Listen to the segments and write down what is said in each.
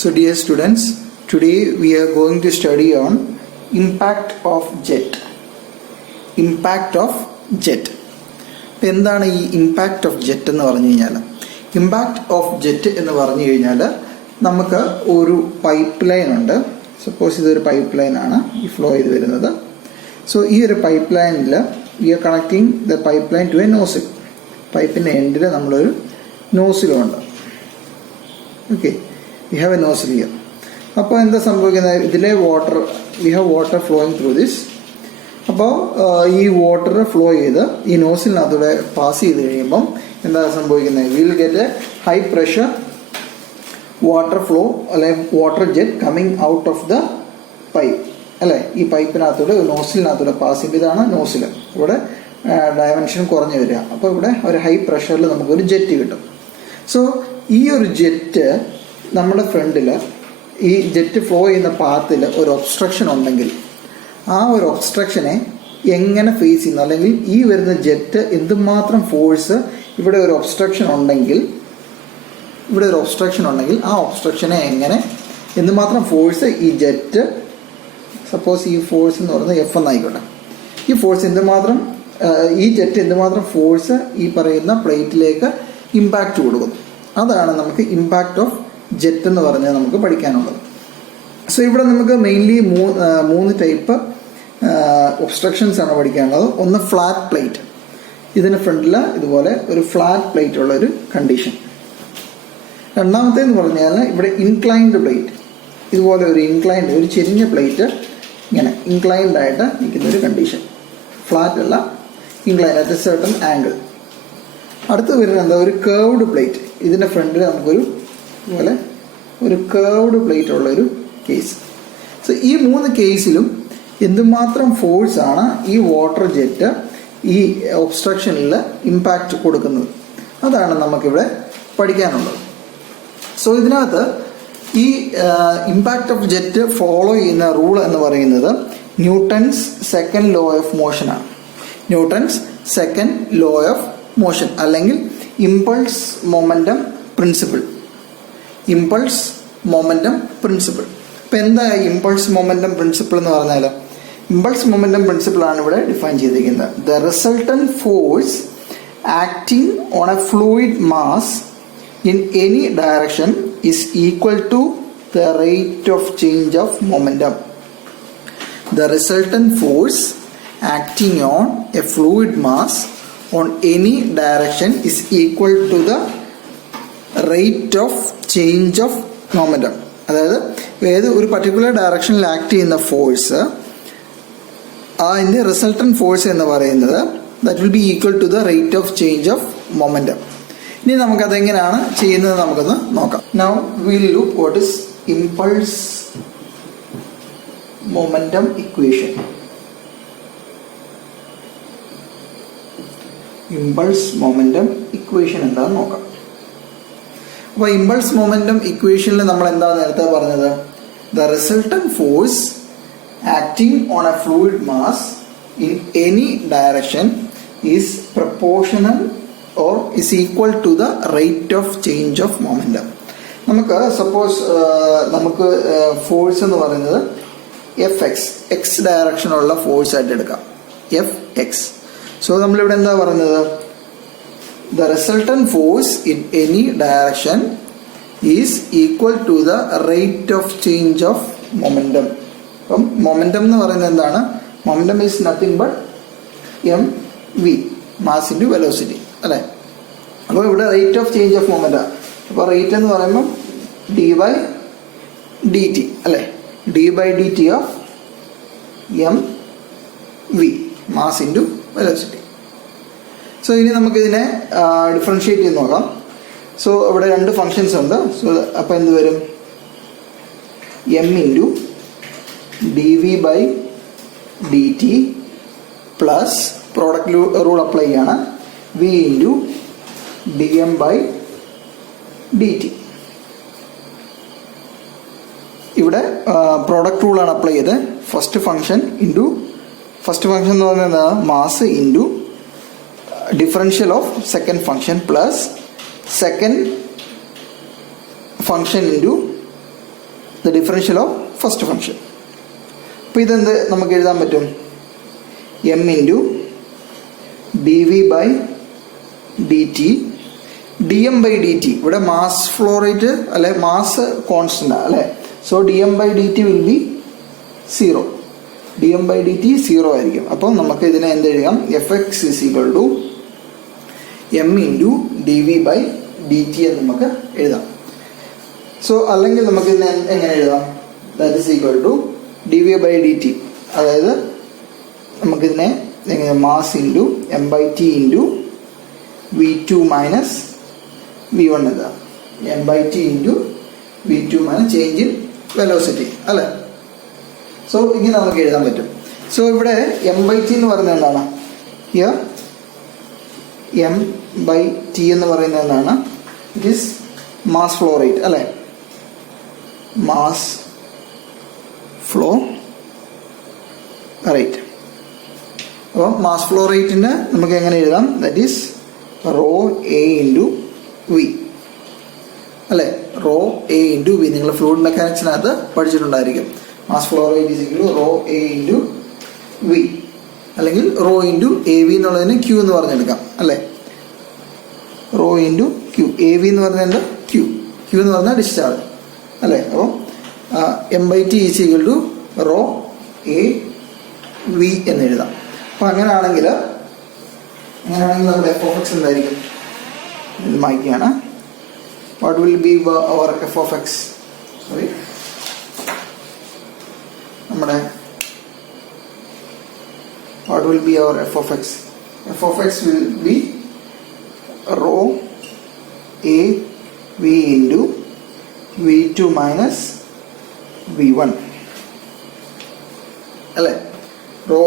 So dear students, today we are going to study on impact of jet. Impact of jet. എന്താണ് ഈ impact of jet എന്ന് പറഞ്ഞു കഴിഞ്ഞാൽ, impact of jet എന്ന് പറഞ്ഞു കഴിഞ്ഞാൽ നമുക്ക് ഒരു പൈപ്പ് ലൈൻ ഉണ്ട്. സപ്പോസ് ഇതൊരു പൈപ്പ് ലൈനാണ് ഈ ഫ്ലോ ചെയ്ത് വരുന്നത്. സോ ഈ ഒരു പൈപ്പ് ലൈനിൽ we are connecting the pipe line to a nozzle. പൈപ്പിൻ്റെ എൻഡിൽ നമ്മളൊരു നോസിലുണ്ട്. Okay, we have a nozzle here. അപ്പോൾ എന്താ സംഭവിക്കുന്നത്, ഇതിലെ water, we have water flowing through this. അപ്പോൾ ഈ വാട്ടർ ഫ്ലോ ചെയ്ത് ഈ നോസിലിനകത്തൂടെ പാസ് ചെയ്ത് കഴിയുമ്പം എന്താ സംഭവിക്കുന്നത്, will get a high pressure water flow അല്ലെങ്കിൽ water jet coming out of the pipe അല്ലേ. ഈ പൈപ്പിനകത്തൂടെ നോസിലിനകത്തൂടെ പാസ് ചെയ്യുമ്പോൾ, ഇതാണ് നോസിൽ, ഇവിടെ ഡയമെൻഷൻ കുറഞ്ഞു വരിക. അപ്പോൾ ഇവിടെ ഒരു ഹൈ പ്രഷറിൽ നമുക്കൊരു ജെറ്റ് കിട്ടും. സോ ഈ ഒരു ജെറ്റ് നമ്മുടെ ഫ്രണ്ടിൽ, ഈ ജെറ്റ് ഫ്ലോ ചെയ്യുന്ന പാത്തിൽ ഒരു ഒബ്സ്ട്രക്ഷൻ ഉണ്ടെങ്കിൽ ആ ഒരു ഒബ്സ്ട്രക്ഷനെ എങ്ങനെ ഫേസ് ചെയ്യുന്നു, അല്ലെങ്കിൽ ഈ വരുന്ന ജെറ്റ് എന്തുമാത്രം ഫോഴ്സ്, ഇവിടെ ഒരു ഒബ്സ്ട്രക്ഷൻ ഉണ്ടെങ്കിൽ ആ ഒബ്സ്ട്രക്ഷനെ എങ്ങനെ, എന്തുമാത്രം ഫോഴ്സ് ഈ ജെറ്റ്, സപ്പോസ് ഈ ഫോഴ്സ് എന്ന് പറയുന്നത് എഫ് എന്നായിക്കോട്ടെ, ഈ ഫോഴ്സ് എന്തുമാത്രം, ഈ ജെറ്റ് എന്തുമാത്രം ഫോഴ്സ് ഈ പറയുന്ന പ്ലേറ്റിലേക്ക് ഇമ്പാക്റ്റ് കൊടുക്കുന്നു. അതാണ് നമുക്ക് ഇമ്പാക്റ്റ് ഓഫ് ജെറ്റ് എന്ന് പറഞ്ഞാൽ നമുക്ക് പഠിക്കാനുള്ളത്. സോ ഇവിടെ നമുക്ക് മെയിൻലി മൂന്ന് ടൈപ്പ് ഒബ്സ്ട്രക്ഷൻസ് ആണ് പഠിക്കാനുള്ളത്. ഒന്ന് ഫ്ലാറ്റ് പ്ലേറ്റ്, ഇതിന് ഫ്രണ്ടിൽ ഇതുപോലെ ഒരു ഫ്ലാറ്റ് പ്ലേറ്റ് ഉള്ള ഒരു കണ്ടീഷൻ. രണ്ടാമത്തേന്ന് പറഞ്ഞാൽ ഇവിടെ ഇൻക്ലൈൻഡ് പ്ലേറ്റ്, ഇതുപോലെ ഒരു ഇൻക്ലൈൻഡ്, ഒരു ചെരിഞ്ഞ പ്ലേറ്റ് ഇങ്ങനെ ഇൻക്ലൈൻഡ് ആയിട്ട് നിൽക്കുന്ന ഒരു കണ്ടീഷൻ. ഫ്ലാറ്റ് അല്ല, inclined at A certain angle. അടുത്ത് വരുന്നത് എന്താ, ഒരു കേർവ്ഡ് പ്ലേറ്റ്. ഇതിൻ്റെ ഫ്രണ്ടിൽ നമുക്കൊരു ഇതുപോലെ ഒരു കേർവ്ഡ് പ്ലേറ്റ് ഉള്ളൊരു കേസ്. സോ ഈ മൂന്ന് കേസിലും എന്തുമാത്രം ഫോഴ്സാണ് ഈ വാട്ടർ ജെറ്റ് ഈ ഒബ്സ്ട്രക്ഷനിൽ ഇമ്പാക്റ്റ് കൊടുക്കുന്നത്, അതാണ് നമുക്കിവിടെ പഠിക്കാനുള്ളത്. സോ ഇതിനകത്ത് ഈ ഇമ്പാക്റ്റ് ഓഫ് ജെറ്റ് ഫോളോ ചെയ്യുന്ന റൂൾ എന്ന് പറയുന്നത് ന്യൂട്ടൺസ് സെക്കൻഡ് ലോ ഓഫ് മോഷനാണ്. Newton's second law of motion അല്ലെങ്കിൽ impulse momentum principle. Impulse momentum principle. ഇപ്പം എന്താ ഇമ്പൾസ് മൊമെൻറ്റം പ്രിൻസിപ്പിൾ എന്ന് പറഞ്ഞാൽ, ഇമ്പൾസ് മൊമെൻറ്റം പ്രിൻസിപ്പിൾ ആണ് ഇവിടെ ഡിഫൈൻ ചെയ്തിരിക്കുന്നത്. The resultant force acting on a fluid mass in any direction is equal to the rate of change of momentum. The resultant force acting on a fluid mass on any direction is equal to the rate of change of momentum. അതായത് ഏത് ഒരു particular ഡയറക്ഷനിൽ act ചെയ്യുന്ന force, അതിൻ്റെ resultant force എന്ന് പറയുന്നത് that will be equal to the rate of change of momentum. ഇനി നമുക്കതെങ്ങനെയാണ് ചെയ്യുന്നത് നമുക്കൊന്ന് നോക്കാം. Now will look what is impulse momentum equation. Impulse momentum equation എന്താണെന്ന് നോക്കാം. അപ്പോൾ ഇമ്പൾസ് മൊമെൻറ്റം ഇക്വേഷനിൽ നമ്മൾ എന്താ നേരത്തെ പറഞ്ഞത്, the resultant force acting on a fluid mass in any direction is proportional or is equal to the rate of change of momentum. നമുക്ക് suppose നമുക്ക് ഫോഴ്സ് എന്ന് പറയുന്നത് എഫ് എക്സ്, എക്സ് ഡയറക്ഷനുള്ള ഫോഴ്സ് ആയിട്ട് എടുക്കാം, എഫ് എക്സ്. സോ നമ്മളിവിടെ എന്താ പറയുന്നത്, the resultant force in any direction is equal to the rate of change of momentum. അപ്പം മൊമെൻറ്റം എന്ന് പറയുന്നത് എന്താണ്, momentum is nothing but M V, mass into velocity അല്ലേ. അപ്പോൾ ഇവിടെ rate of change of momentum. അപ്പോൾ റേറ്റ് എന്ന് പറയുമ്പം ഡി ബൈ ഡി ടി അല്ലേ, D by D T of M V, mass into velocity. So ഇനി നമുക്കിതിനെ ഡിഫറൻഷ്യേറ്റ് ചെയ്ത് നോക്കാം. സോ ഇവിടെ രണ്ട് ഫങ്ഷൻസ് ഉണ്ട്. സോ അപ്പോൾ എന്ത് വരും, M into D V by D T plus product rule apply ചെയ്യാണ്, V into D M by D T. ഇവിടെ പ്രോഡക്റ്റ് റൂളാണ് അപ്ലൈ ചെയ്ത്. ഫസ്റ്റ് ഫങ്ഷൻ എന്ന് പറയുന്നത് mass into differential of second function plus second function into the differential of first function. അപ്പോൾ ഇതെന്ത് നമുക്ക് എഴുതാൻ പറ്റും? M into D V by D T D M by D T. ഇവിടെ മാസ് ഫ്ലോ റേറ്റ് അല്ലെ mass constant അല്ലെ. So D M by D T will be 0. D M by D T 0 ആയിരിക്കും. അപ്പോൾ നമുക്ക് ഇതിനെ എന്ത് എഴുതാം? F X is equal to M into D V by D T എന്ന് നമുക്ക് എഴുതാം. സോ അല്ലെങ്കിൽ നമുക്ക് ഇതിനെ എങ്ങനെ എഴുതാം? That is equal to D V by D T. അതായത് നമുക്കിതിനെ എങ്ങനെ mass into M by T into V two minus V one എഴുതാം. M by T into V two minus change in velocity അല്ലേ. സോ ഇങ്ങനെ നമുക്ക് എഴുതാൻ പറ്റും. So ഇവിടെ എം ബൈ ടി എന്ന് പറയുന്നത് എന്താണ്? ഹിയർ എം ബൈ ടി എന്ന് പറയുന്നത് എന്താണ്? It is mass flow rate അല്ലേ. Mass flow rate. അപ്പോൾ മാസ് ഫ്ലോ റേറ്റിന് നമുക്ക് എങ്ങനെ എഴുതാം? That is rho A into V അല്ലേ. റോ എ ഇൻറ്റു വി നിങ്ങൾ ഫ്ലൂയിഡ് മെക്കാനിക്സിനകത്ത് പഠിച്ചിട്ടുണ്ടായിരിക്കും. Mass flow rate is equal to rho A into V, അല്ലെങ്കിൽ റോ ഇൻറ്റു എ വി എന്നുള്ളതിന് ക്യൂ എന്ന് പറഞ്ഞെടുക്കാം അല്ലേ. Rho into Q. A V എന്ന് പറഞ്ഞാൽ എന്താ? ക്യൂ. ക്യൂ എന്ന് പറഞ്ഞാൽ ഡിസ്ചാർജ് അല്ലേ. അപ്പോൾ M by T is equal to rho A V എന്ന് എഴുതാം. അപ്പോൾ അങ്ങനെയാണെങ്കിൽ നമ്മുടെ എഫ് ഓഫ് എക്സ് എന്തായിരിക്കും? മായ്ക്കാണ്. What will be our F of X? Sorry, നമ്മുടെ what will be our f of x? f of x will be rho a v into v2 minus v1 അല്ലേ. Rho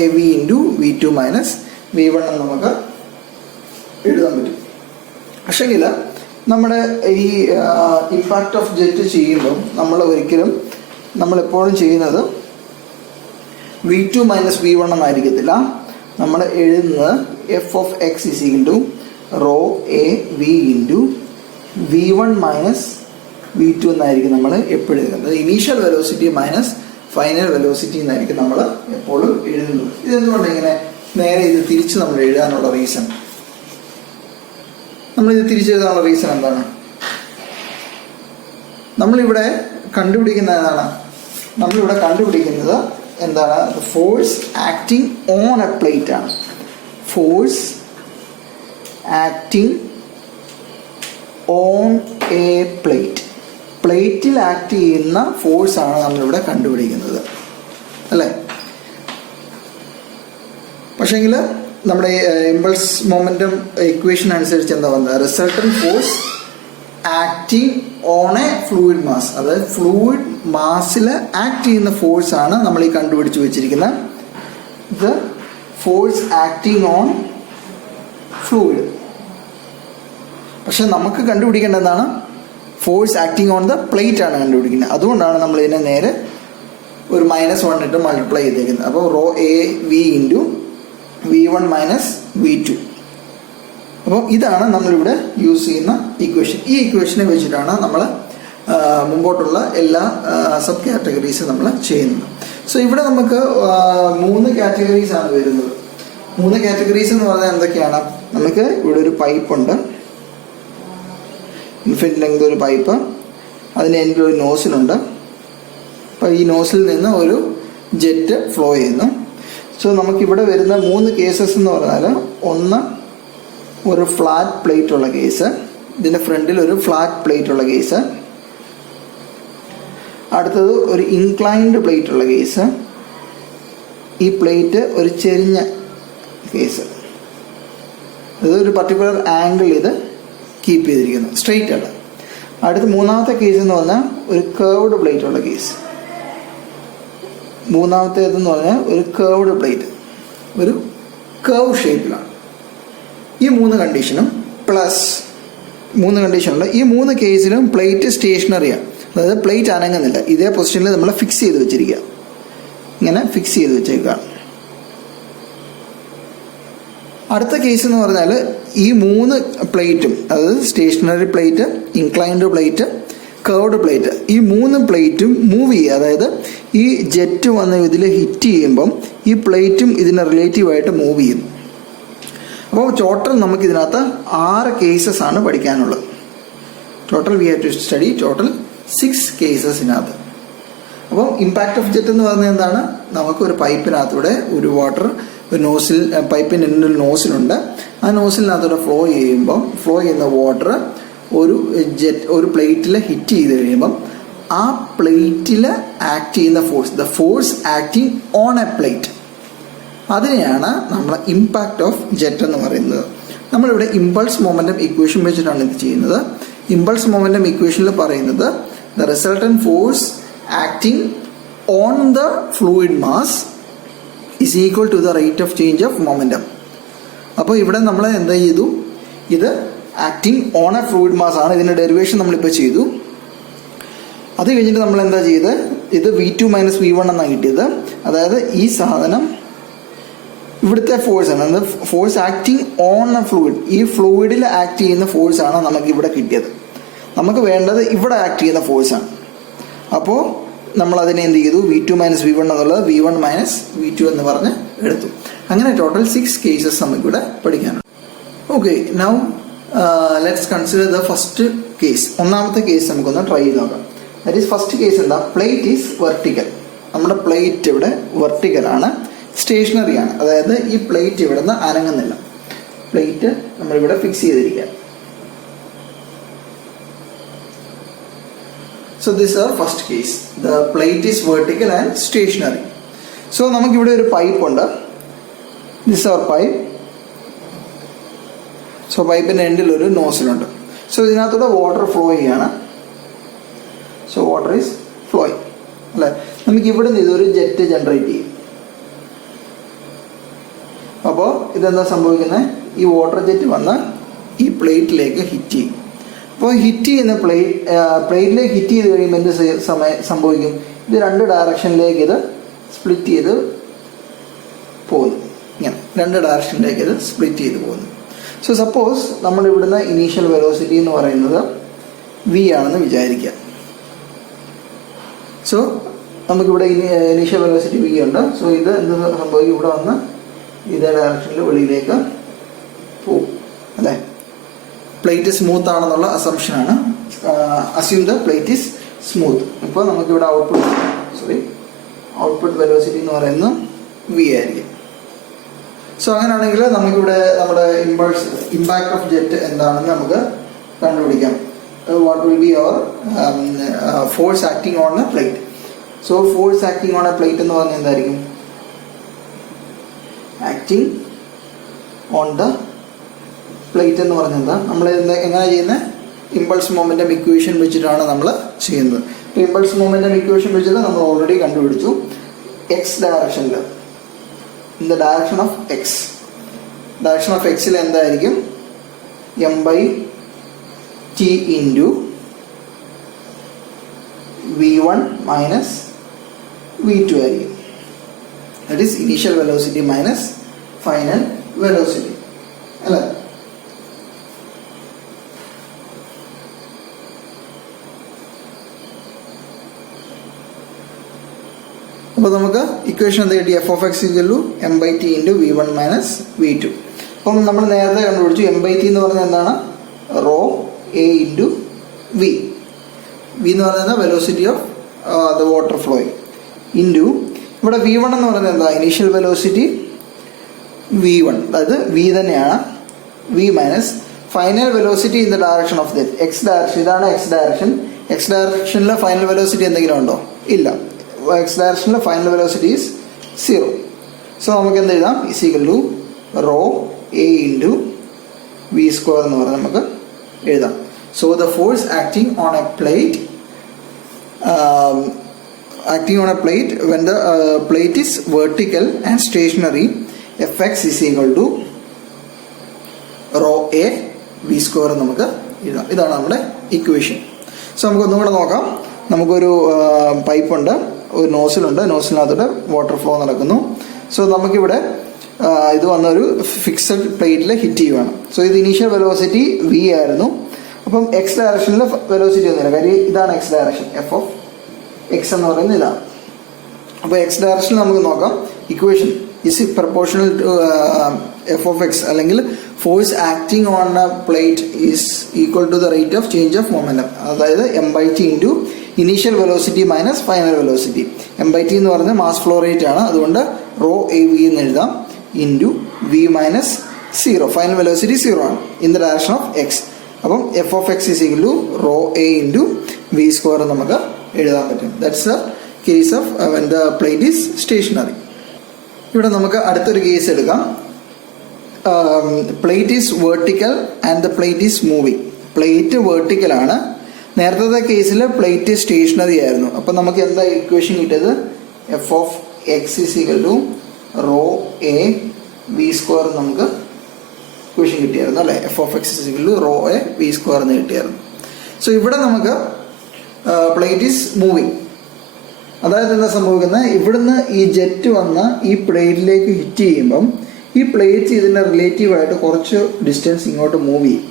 A V into v2 minus v1 എന്ന് നമുക്ക് എഴുതാൻ പറ്റും. പക്ഷെങ്കിൽ നമ്മുടെ ഈ impact of jet ചെയ്യുമ്പോൾ നമ്മളെപ്പോഴും ചെയ്യുന്നത് v2 മൈനസ് v1 എന്നായിരിക്കത്തില്ല. നമ്മൾ എഴുതുന്നത് F of X is equal to rho A V into v1 minus v2 എന്നായിരിക്കും നമ്മൾ എപ്പോഴും എഴുതുന്നത്. Initial velocity minus final velocity എന്നായിരിക്കും നമ്മൾ എപ്പോഴും എഴുതുന്നത്. ഇതെന്തുകൊണ്ട് ഇങ്ങനെ നേരെ ഇത് തിരിച്ച് നമ്മൾ എഴുതാനുള്ള റീസൺ? നമ്മളിത് തിരിച്ചെഴുതാനുള്ള റീസൺ എന്താണ്? നമ്മളിവിടെ കണ്ടുപിടിക്കുന്നത് എന്താണ്? Force acting on a plate ആണ്. Force acting on a plate. പ്ലേറ്റിൽ ആക്ട് ചെയ്യുന്ന ഫോഴ്സ് ആണ് നമ്മളിവിടെ കണ്ടുപിടിക്കുന്നത് അല്ലേ. പക്ഷേങ്കിൽ നമ്മുടെ ഇമ്പൾസ് മൊമെന്റം ഇക്വേഷൻ അനുസരിച്ച് എന്താ വന്നത്? Resultant force acting on a fluid mass. അതായത് ഫ്ലൂയിഡ് മാസിൽ ആക്ട് ചെയ്യുന്ന ഫോഴ്സ് ആണ് നമ്മൾ ഈ കണ്ടുപിടിച്ച് വെച്ചിരിക്കുന്നത്. ഇത് ഫോഴ്സ് ആക്ടിങ് ഓൺ ഫ്ലൂയിഡ്. പക്ഷെ നമുക്ക് കണ്ടുപിടിക്കേണ്ട എന്താണ്? Force acting on the plate ആണ് കണ്ടുപിടിക്കുന്നത്. അതുകൊണ്ടാണ് നമ്മൾ ഇതിനെ നേരെ ഒരു -1 ഇട്ട് മൾട്ടിപ്ലൈ ചെയ്തേക്കുന്നത്. അപ്പോൾ rho A V into v1 minus v2. അപ്പോൾ ഇതാണ് നമ്മളിവിടെ യൂസ് ചെയ്യുന്ന ഇക്വേഷൻ. ഈ ഇക്വേഷനെ വെച്ചിട്ടാണ് നമ്മൾ മുമ്പോട്ടുള്ള എല്ലാ സബ് കാറ്റഗറീസും നമ്മൾ ചെയ്യുന്നത്. സോ ഇവിടെ നമുക്ക് 3 കാറ്റഗറീസ് ആണ് വരുന്നത്. 3 കാറ്റഗറീസ് എന്ന് പറഞ്ഞാൽ എന്തൊക്കെയാണ്? നമുക്ക് ഇവിടെ ഒരു പൈപ്പ് ഉണ്ട്, ഇൻഫിനിറ്റ് ലെങ്ത് ഒരു പൈപ്പ്, അതിന് എൻ്റെ ഒരു നോസിലുണ്ട്. അപ്പോൾ ഈ നോസിൽ നിന്ന് ഒരു ജെറ്റ് ഫ്ലോ ചെയ്യുന്നു. സോ നമുക്കിവിടെ വരുന്ന 3 കേസസ് എന്ന് പറഞ്ഞാൽ, ഒന്ന് ഒരു ഫ്ലാറ്റ് പ്ലേറ്റ് ഉള്ള കേസ്, ഇതിൻ്റെ ഫ്രണ്ടിൽ ഒരു ഫ്ലാറ്റ് പ്ലേറ്റ് ഉള്ള കേസ്, അടുത്തത് ഒരു ഇൻക്ലൈൻഡ് പ്ലേറ്റ് ഉള്ള കേസ്, ഈ പ്ലേറ്റ് ഒരു ചെരിഞ്ഞ കേസ്, അതൊരു പർട്ടിക്കുലർ ആംഗിൾ ഇത് കീപ്പ് ചെയ്തിരിക്കുന്നു, സ്ട്രെയിറ്റ് അല്ല. അടുത്ത 3ാമത്തെ കേസ് എന്ന് പറഞ്ഞാൽ ഒരു കേർവ്ഡ് പ്ലേറ്റ് ഉള്ള കേസ്. 3ാമത്തേതെന്ന് പറഞ്ഞാൽ ഒരു കേർവ്ഡ് പ്ലേറ്റ്, ഒരു കേർവ് ഷേപ്പിലാണ്. ഈ 3 കണ്ടീഷനും പ്ലസ് 3 കണ്ടീഷനുള്ള ഈ 3 കേസിലും പ്ലേറ്റ് സ്റ്റേഷനറിയാണ്. അതായത് പ്ലേറ്റ് അനങ്ങുന്നില്ല, ഇതേ പൊസിഷനിൽ നമ്മൾ ഫിക്സ് ചെയ്ത് വെച്ചിരിക്കുക, ഇങ്ങനെ ഫിക്സ് ചെയ്ത് വെച്ചേക്കുകയാണ്. അടുത്ത കേസ് എന്ന് പറഞ്ഞാൽ ഈ 3 പ്ലേറ്റും, അതായത് stationary plate, inclined plate, curved plate. ഈ 3 പ്ലേറ്റും മൂവ് ചെയ്യുക, അതായത് ഈ ജെറ്റ് വന്ന് ഇതിൽ ഹിറ്റ് ചെയ്യുമ്പം ഈ പ്ലേറ്റും ഇതിന് റിലേറ്റീവായിട്ട് മൂവ് ചെയ്യുന്നു. അപ്പോൾ ടോട്ടൽ നമുക്ക് ഇതിനകത്ത് 6 കേസസ് ആണ് പഠിക്കാനുള്ളത്. Total we have to study total 6 കേസസിനകത്ത്. അപ്പം ഇമ്പാക്റ്റ് ഓഫ് ജെറ്റ് എന്ന് പറഞ്ഞാൽ എന്താണ്? നമുക്ക് ഒരു പൈപ്പിനകത്തൂടെ ഒരു വാട്ടർ, ഒരു നോസിൽ, പൈപ്പിൻ്റെ ഒരു നോസിലുണ്ട്. ആ നോസിലിനകത്തൂടെ ഫ്ലോ ചെയ്യുന്ന വാട്ടർ ഒരു പ്ലേറ്റിൽ ഹിറ്റ് ചെയ്ത് കഴിയുമ്പം ആ പ്ലേറ്റിൽ ആക്ട് ചെയ്യുന്ന force, the force acting on a plate, അതിനെയാണ് നമ്മൾ ഇമ്പാക്റ്റ് ഓഫ് ജെറ്റ് എന്ന് പറയുന്നത്. നമ്മളിവിടെ ഇമ്പൾസ് മൊമെൻറ്റം ഇക്വേഷൻ വെച്ചിട്ടാണ് ഇത് ചെയ്യുന്നത്. ഇമ്പൾസ് മൊമെൻറ്റം ഇക്വേഷനിൽ പറയുന്നത് the resultant force acting on the fluid mass is equal to the rate of change of momentum. അപ്പോൾ ഇവിടെ നമ്മൾ എന്താ ചെയ്തു? ഇത് acting on a fluid mass ആണ്. ഇതിൻ്റെ ഡെറിവേഷൻ നമ്മളിപ്പോൾ ചെയ്തു. അത് കഴിഞ്ഞിട്ട് നമ്മൾ എന്താ ചെയ്ത്? ഇത് V2 - V1 എന്നാണ് കിട്ടിയത്. അതായത് ഈ സാധനം ഇവിടുത്തെ ഫോഴ്സ് ആണ്, അത് force acting on a fluid, ഈ ഫ്ലൂയിഡിൽ ആക്ട് ചെയ്യുന്ന ഫോഴ്സാണ് നമുക്ക് ഇവിടെ കിട്ടിയത്. നമുക്ക് വേണ്ടത് ഇവിടെ ആക്ട് ചെയ്യുന്ന ഫോഴ്സാണ്. അപ്പോൾ നമ്മൾ അതിനെ എന്ത് ചെയ്തു? V2 - V1 എന്നുള്ളത് V1 - V2 എന്ന് പറഞ്ഞ് എടുത്തു. അങ്ങനെ ടോട്ടൽ 6 കേസസ് നമുക്കിവിടെ പഠിക്കാനുണ്ട്. Okay, now let's consider the first case. ഒന്നാമത്തെ കേസ് നമുക്കൊന്ന് ട്രൈ ചെയ്ത് നോക്കാം. ദാറ്റ് ഈസ് ഫസ്റ്റ് കേസ് എന്താ? Plate is vertical. നമ്മുടെ പ്ലേറ്റ് ഇവിടെ വെർട്ടിക്കലാണ്, സ്റ്റേഷനറി ആണ്. അതായത് ഈ പ്ലേറ്റ് ഇവിടെ നിന്ന് അനങ്ങുന്നില്ല. പ്ലേറ്റ് നമ്മളിവിടെ ഫിക്സ് ചെയ്തിരിക്കുക. So this is our first case. The plate is vertical and stationary. So നമുക്കിവിടെ ഒരു പൈപ്പ് ഉണ്ട്. This is our pipe. So പൈപ്പിൻ്റെ എൻഡിൽ ഒരു നോസിലുണ്ട്. സോ ഇതിനകത്തൂടെ വാട്ടർ ഫ്ലോ ചെയ്യാണ്. സോ വാട്ടർ ഈസ് ഫ്ലോയിങ് അല്ലേ. നമുക്ക് ഇവിടെ നിന്ന് ഇതൊരു ജെറ്റ് ജനറേറ്റ് ചെയ്യും. അപ്പോൾ ഇതെന്താ സംഭവിക്കുന്നത്? ഈ വാട്ടർ ജെറ്റ് വന്ന് ഈ പ്ലേറ്റിലേക്ക് ഹിറ്റ് ചെയ്യും. അപ്പോൾ ഹിറ്റ് ചെയ്യുന്ന പ്ലേറ്റിലേക്ക് ഹിറ്റ് ചെയ്ത് കഴിയുമ്പോൾ എന്ത് സംഭവിക്കും? ഇത് 2 ഡയറക്ഷനിലേക്ക് ഇത് സ്പ്ലിറ്റ് ചെയ്ത് പോകുന്നു. ഇങ്ങനെ 2 ഡയറക്ഷനിലേക്ക് ഇത് സ്പ്ലിറ്റ് ചെയ്ത് പോകുന്നു. സോ സപ്പോസ് നമ്മൾ ഇവിടുന്ന് ഇനീഷ്യൽ വെലോസിറ്റി എന്ന് പറയുന്നത് V ആണെന്ന് വിചാരിക്കുക. സോ നമുക്കിവിടെ ഇനീഷ്യൽ വെലോസിറ്റി V ഉണ്ട്. സോ ഇത് എന്ത് സംഭവിക്കും? ഇവിടെ വന്ന് ഇതേ ഡയറക്ഷനിൽ വെളിയിലേക്ക് പോകും അല്ലേ. പ്ലേറ്റ് സ്മൂത്ത് ആണെന്നുള്ള അസംഷനാണ്. Assume the plate is smooth. ഇപ്പോൾ നമുക്കിവിടെ ഔട്ട്പുട്ട് വെലോസിറ്റി എന്ന് പറയുന്നത് V ആയിരിക്കും. സോ അങ്ങനെയാണെങ്കിൽ നമുക്കിവിടെ നമ്മുടെ ഇമ്പാക്ട് ഓഫ് ജെറ്റ് എന്താണെന്ന് നമുക്ക് കണ്ടുപിടിക്കാം. What will be our force acting on a plate. So force acting on a plate എന്ന് പറഞ്ഞാൽ എന്തായിരിക്കും? ആക്ടിങ് ഓൺ ദ പ്ലേറ്റ് എന്ന് പറഞ്ഞാൽ എന്താ? നമ്മൾ എങ്ങനെ ചെയ്യുന്നത്? ഇമ്പൾസ് മൊമെൻറ്റം ഇക്വേഷൻ വെച്ചിട്ടാണ് നമ്മൾ ചെയ്യുന്നത്. ഇപ്പോൾ ഇമ്പൾസ് മൊമെൻറ്റം ഇക്വേഷൻ വെച്ചിട്ട് നമ്മൾ ഓൾറെഡി കണ്ടുപിടിച്ചു. എക്സ് ഡയറക്ഷനിൽ, in the direction of X, direction of എക്സിൽ എന്തായിരിക്കും? m/t ഇൻറ്റു V1 - V2 ആയിരിക്കും. That is initial velocity minus final velocity അല്ലേ. അപ്പോൾ നമുക്ക് ഇക്വേഷൻ എന്താ കിട്ടി? f(x) = m/t into V1 - V2. അപ്പം നമ്മൾ നേരത്തെ കണ്ടുപിടിച്ചു m/t എന്ന് പറഞ്ഞാൽ എന്താണ്? Rho a into V. V എന്ന് പറയുന്നത് velocity of the water flowing into ഇവിടെ V1 എന്ന് പറയുന്നത് എന്താ? ഇനീഷ്യൽ വെലോസിറ്റി V1, അതായത് V തന്നെയാണ്. V minus final velocity in the direction of the X direction. ഇതാണ് എക്സ് ഡയറക്ഷൻ. എക്സ് ഡയറക്ഷനിലെ ഫൈനൽ വെലോസിറ്റി എന്തെങ്കിലും ഉണ്ടോ? ഇല്ല. എക്സ് ഡയറക്ഷനിലെ ഫൈനൽ വെലോസിറ്റി ഈസ് 0. സോ നമുക്ക് എന്ത് എഴുതാം? Is equal to rho a into V² എന്ന് പറഞ്ഞാൽ നമുക്ക് എഴുതാം. So the force acting on a plate when the plate is vertical and stationary, Fx is equal to rho a V² നമുക്ക് എഴുതാം. ഇതാണ് നമ്മുടെ ഇക്വേഷൻ. സോ നമുക്ക് ഒന്നും കൂടെ നോക്കാം. നമുക്കൊരു പൈപ്പുണ്ട്, ഒരു നോസിലുണ്ട്. നോസിനകത്തോടെ വാട്ടർ ഫ്ലോ നടക്കുന്നു. സോ നമുക്കിവിടെ ഇത് വന്നൊരു ഫിക്സഡ് പ്ലേറ്റിൽ ഹിറ്റ് ചെയ്യുവാണ്. സോ ഇത് ഇനീഷ്യൽ വെലോസിറ്റി V ആയിരുന്നു. അപ്പം എക്സ് ഡയറക്ഷനിൽ വെലോസിറ്റി ഒന്നുമില്ല, കാര്യം ഇതാണ് X direction, F of X എന്ന് പറയുന്നത് ഇതാണ്. അപ്പോൾ എക്സ് ഡയറക്ഷനിൽ നമുക്ക് നോക്കാം. Equation is proportional to F of X, അല്ലെങ്കിൽ force acting on a plate is equal to the rate of change of momentum. അതായത് m/t into initial velocity minus final velocity. m/t എന്ന് പറയുന്നത് മാസ് ഫ്ലോ റേറ്റ് ആണ്, അതുകൊണ്ട് ρAv എന്ന് എഴുതാം, into v minus 0, final velocity 0 ആണ്, in the direction of X. അപ്പം F of X is equal to ρA into v square നമുക്ക് എഴുതാൻ പറ്റും. That's a case of when the plate is stationary. ഇവിടെ നമുക്ക് അടുത്തൊരു കേസ് എടുക്കാം. Plate is vertical and the plate is moving. Plate vertical ആണ്. നേരത്തെ കേസിൽ പ്ലേറ്റ് സ്റ്റേഷനറി ആയിരുന്നു. അപ്പം നമുക്ക് എന്താ ഇക്വേഷൻ കിട്ടിയത്? F of X is equal to ρA v square നമുക്ക് ഇക്വേഷൻ കിട്ടിയായിരുന്നു അല്ലേ? F of X is equal to ρA v square എന്ന് കിട്ടിയായിരുന്നു. സോ ഇവിടെ നമുക്ക് പ്ലേറ്റ് ഈസ് മൂവിങ്. അതായത് എന്താ സംഭവിക്കുന്നത്? ഇവിടുന്ന് ഈ ജെറ്റ് വന്ന് ഈ പ്ലേറ്റിലേക്ക് ഹിറ്റ് ചെയ്യുമ്പം ഈ പ്ലേറ്റ് ഇതിൻ്റെ റിലേറ്റീവായിട്ട് കുറച്ച് ഡിസ്റ്റൻസ് ഇങ്ങോട്ട് മൂവ് ചെയ്യും.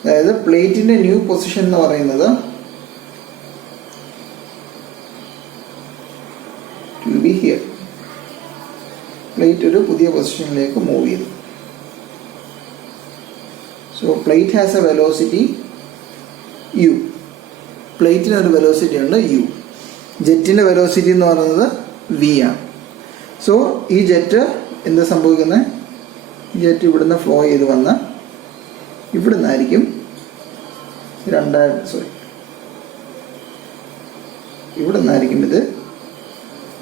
അതായത് പ്ലേറ്റിൻ്റെ ന്യൂ പൊസിഷൻ എന്ന് പറയുന്നത് will be here. പ്ലേറ്റ് ഒരു പുതിയ പൊസിഷനിലേക്ക് മൂവ് ചെയ്തു. So plate has A velocity u. പ്ലേറ്റിന് ഒരു വെലോസിറ്റി ഉണ്ട് u. ജെറ്റിൻ്റെ വെലോസിറ്റി എന്ന് പറയുന്നത് v ആണ്. സോ ഈ ജെറ്റ് എന്താ സംഭവിക്കുന്നത്? ജെറ്റ് ഇവിടുന്ന് ഫ്ലോ ചെയ്ത് വന്ന് ഇവിടുന്നായിരിക്കും ഇവിടുന്നായിരിക്കും ഇത്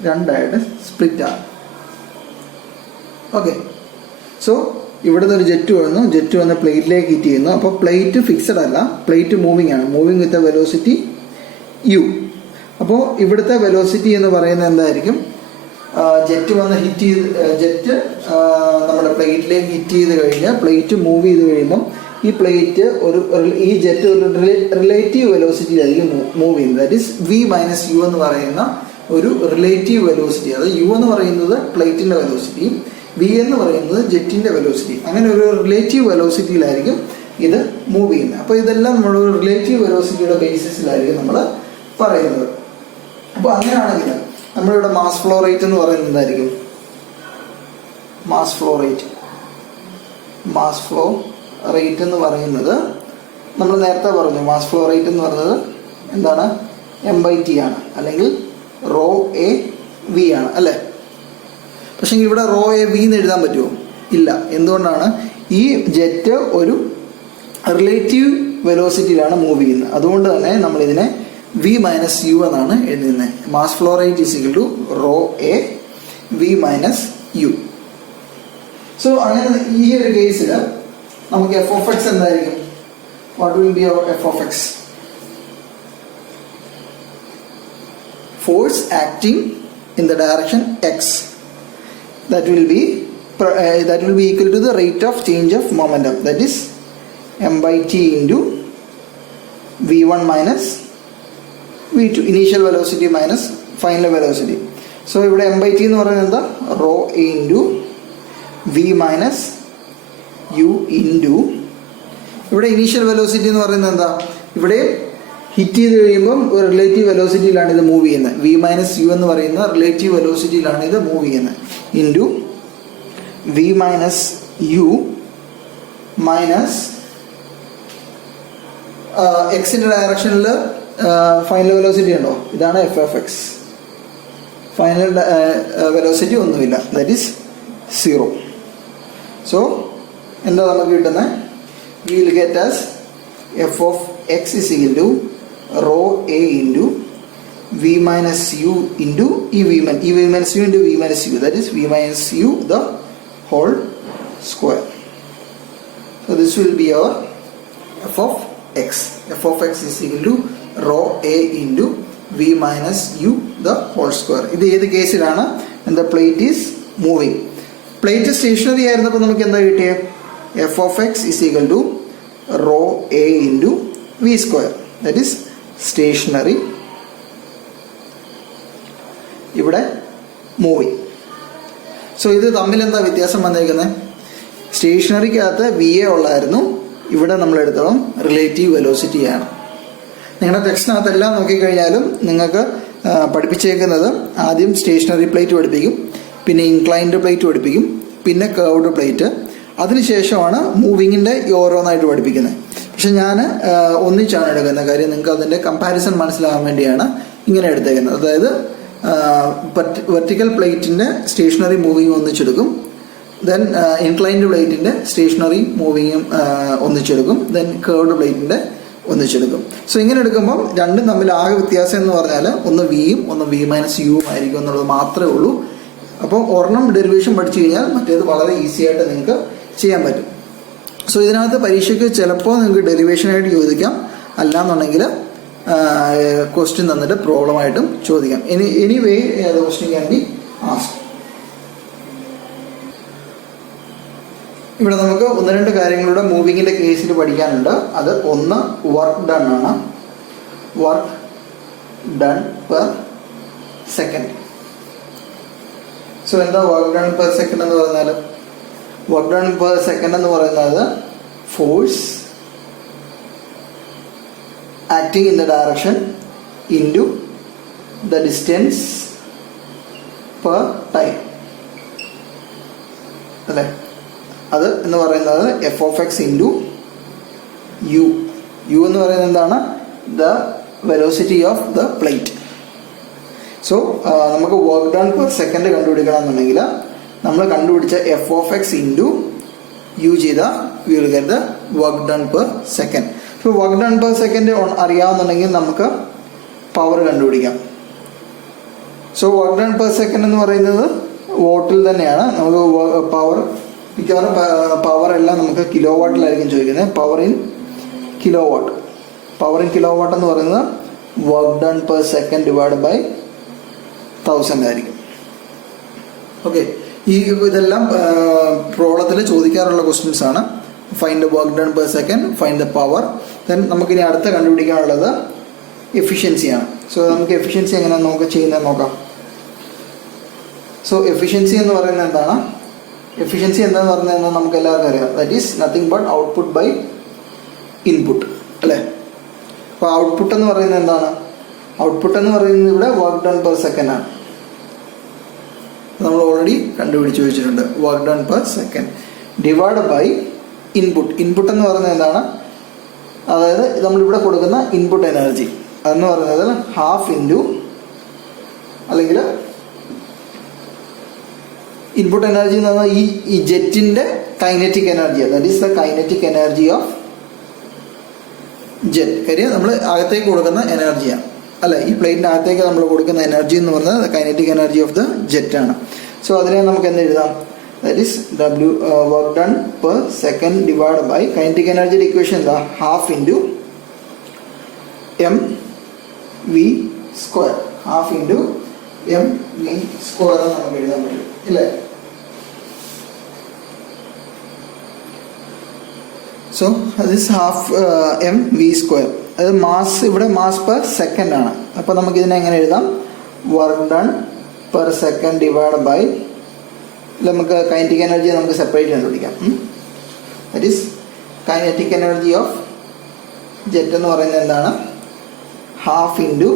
രണ്ടായിട്ട് സ്പ്ലിറ്റ് ആണ്. ഓക്കെ, സോ ഇവിടുന്ന് ഒരു ജെറ്റ് വന്ന് പ്ലേറ്റിലേക്ക് ഹിറ്റ് ചെയ്യുന്നു. അപ്പോൾ പ്ലേറ്റ് ഫിക്സഡ് അല്ല, പ്ലേറ്റ് മൂവിങ് ആണ്, moving with a velocity u. അപ്പോൾ ഇവിടുത്തെ വെലോസിറ്റി എന്ന് പറയുന്നത് എന്തായിരിക്കും? ജെറ്റ് വന്ന് ഹിറ്റ് ചെയ്ത് ജെറ്റ് നമ്മുടെ പ്ലേറ്റിലേക്ക് ഹിറ്റ് ചെയ്ത് കഴിഞ്ഞ് പ്ലേറ്റ് മൂവ് ചെയ്ത് കഴിയുമ്പം ഈ ജെറ്റ് ഒരു റിലേറ്റീവ് വെലോസിറ്റിയിലായിരിക്കും മൂവ് ചെയ്യുന്നത്. That is v minus u എന്ന് പറയുന്ന ഒരു റിലേറ്റീവ് വെലോസിറ്റി. അത് u എന്ന് പറയുന്നത് പ്ലേറ്റിൻ്റെ വെലോസിറ്റിയും v എന്ന് പറയുന്നത് ജെറ്റിൻ്റെ വെലോസിറ്റി. അങ്ങനെ ഒരു റിലേറ്റീവ് വെലോസിറ്റിയിലായിരിക്കും ഇത് മൂവ് ചെയ്യുന്നത്. അപ്പോൾ ഇതെല്ലാം നമ്മൾ റിലേറ്റീവ് വെലോസിറ്റിയുടെ ബേസിസിലായിരിക്കും നമ്മൾ പറയുന്നത്. അപ്പോൾ അങ്ങനെയാണെങ്കിൽ നമ്മളിവിടെ മാസ് ഫ്ലോ റേറ്റ് എന്ന് പറയുന്നത് എന്തായിരിക്കും? മാസ് ഫ്ലോ റേറ്റ് എന്ന് പറയുന്നത് നമ്മൾ നേരത്തെ പറഞ്ഞു. മാസ് ഫ്ലോ റേറ്റ് എന്ന് പറയുന്നത് എന്താണ്? m/t ആണ്, അല്ലെങ്കിൽ ρAv ആണ് അല്ലേ? പക്ഷേ ഇവിടെ ρAv എന്ന് എഴുതാൻ പറ്റുമോ? ഇല്ല. എന്തുകൊണ്ടാണ്? ഈ ജെറ്റ് ഒരു റിലേറ്റീവ് വെലോസിറ്റിയിലാണ് മൂവ് ചെയ്യുന്നത്. അതുകൊണ്ട് തന്നെ നമ്മളിതിനെ v മൈനസ് u എന്നാണ് എഴുതുന്നത്. Mass flow rate is equal to ρAv minus u. So അങ്ങനെ ഈ ഒരു കേസിൽ നമുക്ക് എഫ് ഓഫ് എക്സ് എന്തായിരിക്കും? What will be our F of X? Force acting in the direction X, that will be equal to the rate of change of momentum, that is m/t into v1 minus v2, initial velocity minus final velocity. So ഇവിടെ m/t എന്ന് പറയുന്നത് എന്താ? ρA into v minus u into ഇവിടെ initial velocity എന്ന് പറയുന്നത് എന്താ? ഇവിടെ hit ചെയ്ത് കഴിയുമ്പം ഒരു റിലേറ്റീവ് വെലോസിറ്റിയിലാണ് ഇത് മൂവ് ചെയ്യുന്നത്. v മൈനസ് u എന്ന് പറയുന്ന റിലേറ്റീവ് വെലോസിറ്റിയിലാണ് ഇത് മൂവ് ചെയ്യുന്നത്. Into v minus u minus എക്സിൻ്റെ ഡയറക്ഷനിൽ ഫൈനൽ വെലോസിറ്റി ഉണ്ടോ? ഇതാണ് F of X. Final velocity ഒന്നുമില്ല, ദാറ്റ് ഈസ് 0. സോ എന്താ നമുക്ക് കിട്ടുന്നത്? We will get as F of X is equal to ρA into v minus u into v minus u into v minus u, that is v minus u the whole square. So this will be our f of x. F of x is equal to ρA into v minus u the whole square. ഇത് ഏത് കേസിലാണ്? and the plate is moving. Plate stationary ആയിരുന്നപ്പോൾ നമുക്ക് എന്താ കിട്ടിയത്? F of X is equal to ρA into v square, that is stationary, ഇവിടെ moving. So ഇത് തമ്മിൽ എന്താ വ്യത്യാസം വന്നേക്കുന്നത്? സ്റ്റേഷനറിക്കകത്ത് VA ഉള്ളായിരുന്നു, ഇവിടെ നമ്മൾ എടുത്തോളം റിലേറ്റീവ് വെലോസിറ്റിയാണ്. നിങ്ങളുടെ ടെക്സ്റ്റിനകത്തെല്ലാം നോക്കിക്കഴിഞ്ഞാലും നിങ്ങൾക്ക് പഠിപ്പിച്ചേക്കുന്നത് ആദ്യം സ്റ്റേഷനറി പ്ലേറ്റ് പഠിപ്പിക്കും, പിന്നെ ഇൻക്ലൈൻഡ് പ്ലേറ്റ് പഠിപ്പിക്കും, പിന്നെ കർവ്ഡ് പ്ലേറ്റ്, അതിനുശേഷമാണ് മൂവിങ്ങിൻ്റെ ഓരോന്നായിട്ട് പഠിപ്പിക്കുന്നത്. പക്ഷെ ഞാൻ ഒന്നിച്ചാണ് എടുക്കുന്നത്. കാര്യം നിങ്ങൾക്ക് അതിൻ്റെ കമ്പാരിസൺ മനസ്സിലാകാൻ വേണ്ടിയാണ് ഇങ്ങനെ എടുത്തേക്കുന്നത്. അതായത് വെർട്ടിക്കൽ പ്ലേറ്റിൻ്റെ സ്റ്റേഷനറി മൂവിങ് ഒന്നിച്ചെടുക്കും, ദെൻ ഇൻക്ലൈൻഡ് പ്ലേറ്റിൻ്റെ സ്റ്റേഷനറി മൂവിങ്ങും ഒന്നിച്ചെടുക്കും, ദെൻ കർവ്ഡ് പ്ലേറ്റിൻ്റെ ഒന്നിച്ചെടുക്കും. സോ ഇങ്ങനെ എടുക്കുമ്പം രണ്ടും തമ്മിൽ ആകെ വ്യത്യാസം എന്ന് പറഞ്ഞാൽ ഒന്ന് വിയും ഒന്ന് വി മൈനസ് യുവും ആയിരിക്കും എന്നുള്ളത് മാത്രമേ ഉള്ളൂ. അപ്പോൾ ഒരെണ്ണം ഡെറിവേഷൻ പഠിച്ചു കഴിഞ്ഞാൽ മറ്റേത് വളരെ ഈസി ആയിട്ട് നിങ്ങൾക്ക് ചെയ്യാൻ പറ്റും. സോ ഇതിനകത്ത് പരീക്ഷയ്ക്ക് ചിലപ്പോൾ നിങ്ങൾക്ക് ഡെറിവേഷനായിട്ട് ചോദിക്കാം, അല്ലാന്നുണ്ടെങ്കിൽ ക്വസ്റ്റ്യൻ തന്നിട്ട് പ്രോബ്ലമായിട്ടും ചോദിക്കാം. Anyway the question can be asked. ഇവിടെ നമുക്ക് ഒന്ന് രണ്ട് കാര്യങ്ങളുടെ മൂവിങ്ങിൻ്റെ കേസിൽ പഠിക്കാനുണ്ട്. അത് ഒന്ന് വർക്ക് ഡൺ ആണ്, work done per second. So എന്താ വർക്ക് ഡൺ പെർ സെക്കൻഡ് എന്ന് പറഞ്ഞാൽ? വർക്ക് ഡൺ പെർ സെക്കൻഡ് എന്ന് പറയുന്നത് force acting in the direction into the distance per time അല്ലേ? അത് എന്ന് പറയുന്നത് F of X into U. U എന്ന് പറയുന്നത് എന്താണ്? The velocity of the plate. So നമുക്ക് വർക്ക് ഡൺ പെർ സെക്കൻഡ് കണ്ടുപിടിക്കണം എന്നുണ്ടെങ്കിൽ നമ്മൾ കണ്ടുപിടിച്ച F of X into U ചെയ്ത V will get the work done per second. So work done per second അറിയാവുന്നുണ്ടെങ്കിൽ നമുക്ക് പവർ കണ്ടുപിടിക്കാം. So work done per second എന്ന് പറയുന്നത് വോട്ടിൽ തന്നെയാണ്. നമുക്ക് പവർ മിക്കവാറും പവർ എല്ലാം നമുക്ക് കിലോ വാട്ടിലായിരിക്കും ചോദിക്കുന്നത്. Power in kilo watt. Power in kilo watt എന്ന് പറയുന്നത് work done per second divide by 1000 ആയിരിക്കും. ഓക്കെ, ഇതെല്ലാം പ്രോബ്ലത്തിൽ ചോദിക്കാറുള്ള ക്വസ്റ്റ്യൻസ് ആണ്. Find the work done per second, find the power. Then നമുക്കിനി അടുത്ത കണ്ടുപിടിക്കാനുള്ളത് എഫിഷ്യൻസിയാണ്. സോ നമുക്ക് എഫിഷ്യൻസി എങ്ങനെയാണ് നമുക്ക് ചെയ്യുന്നത് നോക്കാം. സോ എഫിഷ്യൻസി എന്ന് പറയുന്നത് എന്താണ്? എഫിഷ്യൻസി എന്താണെന്ന് പറഞ്ഞാൽ നമുക്ക് എല്ലാവർക്കും അറിയാം. That is nothing but output by input അല്ലേ? അപ്പോൾ ഔട്ട്പുട്ട് എന്ന് പറയുന്നത് എന്താണ്? ഔട്ട്പുട്ട് എന്ന് പറയുന്നത് ഇവിടെ വർക്ക് ഡൺ പെർ സെക്കൻഡ് ആണ്. നമ്മൾ ഓൾറെഡി കണ്ടുപിടിച്ച് വെച്ചിട്ടുണ്ട്. Work done per second divide by input. Input എന്ന് പറയുന്നത് എന്താണ്? അതായത് നമ്മളിവിടെ കൊടുക്കുന്ന ഇൻപുട്ട് എനർജി അതെന്ന് പറയുന്നത് ഹാഫ് ഇൻറ്റു, അല്ലെങ്കിൽ ഇൻപുട്ട് എനർജി എന്ന് പറഞ്ഞാൽ ഈ ജെറ്റിൻ്റെ കൈനറ്റിക് എനർജിയാണ്. That is the kinetic energy of jet. കാര്യം നമ്മൾ അകത്തേക്ക് കൊടുക്കുന്ന എനർജിയാണ് അല്ല, ഈ പ്ലേറ്റിൻ്റെ അകത്തേക്ക് നമ്മൾ കൊടുക്കുന്ന എനർജി എന്ന് പറയുന്നത് kinetic energy of the jet ആണ്. സോ അതിനെ നമുക്ക് എന്ത് എഴുതാം? That is W work done per second divide by kinetic എനർജിയുടെ ഇക്വേഷൻ എന്താ? Half into M V square. Half into M V square എന്ന് നമുക്ക് എഴുതാൻ പറ്റും ഇല്ലേ? So this half M V square. അത് മാസ്, ഇവിടെ മാസ് പെർ സെക്കൻഡ് ആണ്. അപ്പോൾ നമുക്ക് ഇതിനെ എങ്ങനെ എഴുതാം? Work done per second divide by, നമുക്ക് കൈനറ്റിക് എനർജി നമുക്ക് സെപ്പറേറ്റ് കണ്ടുപിടിക്കാം. That is kinetic energy of jet എന്ന് പറയുന്നത് എന്താണ്? Half into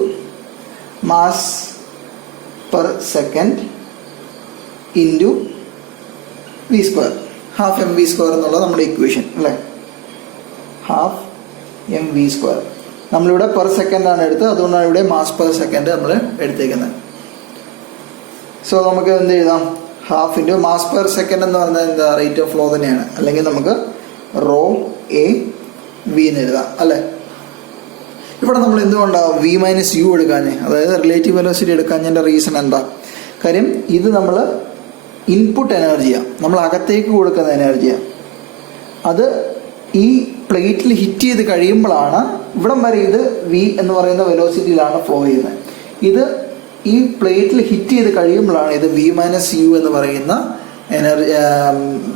mass per second into V square. Half M V square എന്നുള്ളത് നമ്മുടെ ഇക്വേഷൻ അല്ലേ? Half M V square. നമ്മളിവിടെ പെർ സെക്കൻഡ് ആണ് എടുത്തത്, അതുകൊണ്ടാണ് ഇവിടെ മാസ് പെർ സെക്കൻഡ് നമ്മൾ എടുത്തേക്കുന്നത്. സോ നമുക്ക് എന്ത് എഴുതാം? Half into mass per second എന്ന് പറഞ്ഞാൽ എന്താ? റേറ്റ് ഓഫ് ഫ്ലോ തന്നെയാണ്. അല്ലെങ്കിൽ നമുക്ക് റോ എ വി എന്ന് എഴുതാം അല്ലേ? ഇവിടെ നമ്മൾ എന്തുകൊണ്ടാണ് വി മൈനസ് യു എടുക്കാൻ, അതായത് റിലേറ്റീവ് വെലോസിറ്റി എടുക്കാഞ്ഞതിൻ്റെ റീസൺ എന്താ? കാര്യം ഇത് നമ്മൾ ഇൻപുട്ട് എനർജിയാണ്, നമ്മൾ അകത്തേക്ക് കൊടുക്കുന്ന എനർജിയാണ്. അത് ഈ പ്ലേറ്റിൽ ഹിറ്റ് ചെയ്ത് കഴിയുമ്പോഴാണ് ഇവിടം വരെ ഇത് വി എന്ന് പറയുന്ന വെലോസിറ്റിയിലാണ് ഫ്ലോ ചെയ്യുന്നത്. ഇത് ഈ പ്ലേറ്റിൽ ഹിറ്റ് ചെയ്ത് കഴിയുമ്പോഴാണ് ഇത് വി മൈനസ് യു എന്ന് പറയുന്ന എനർജി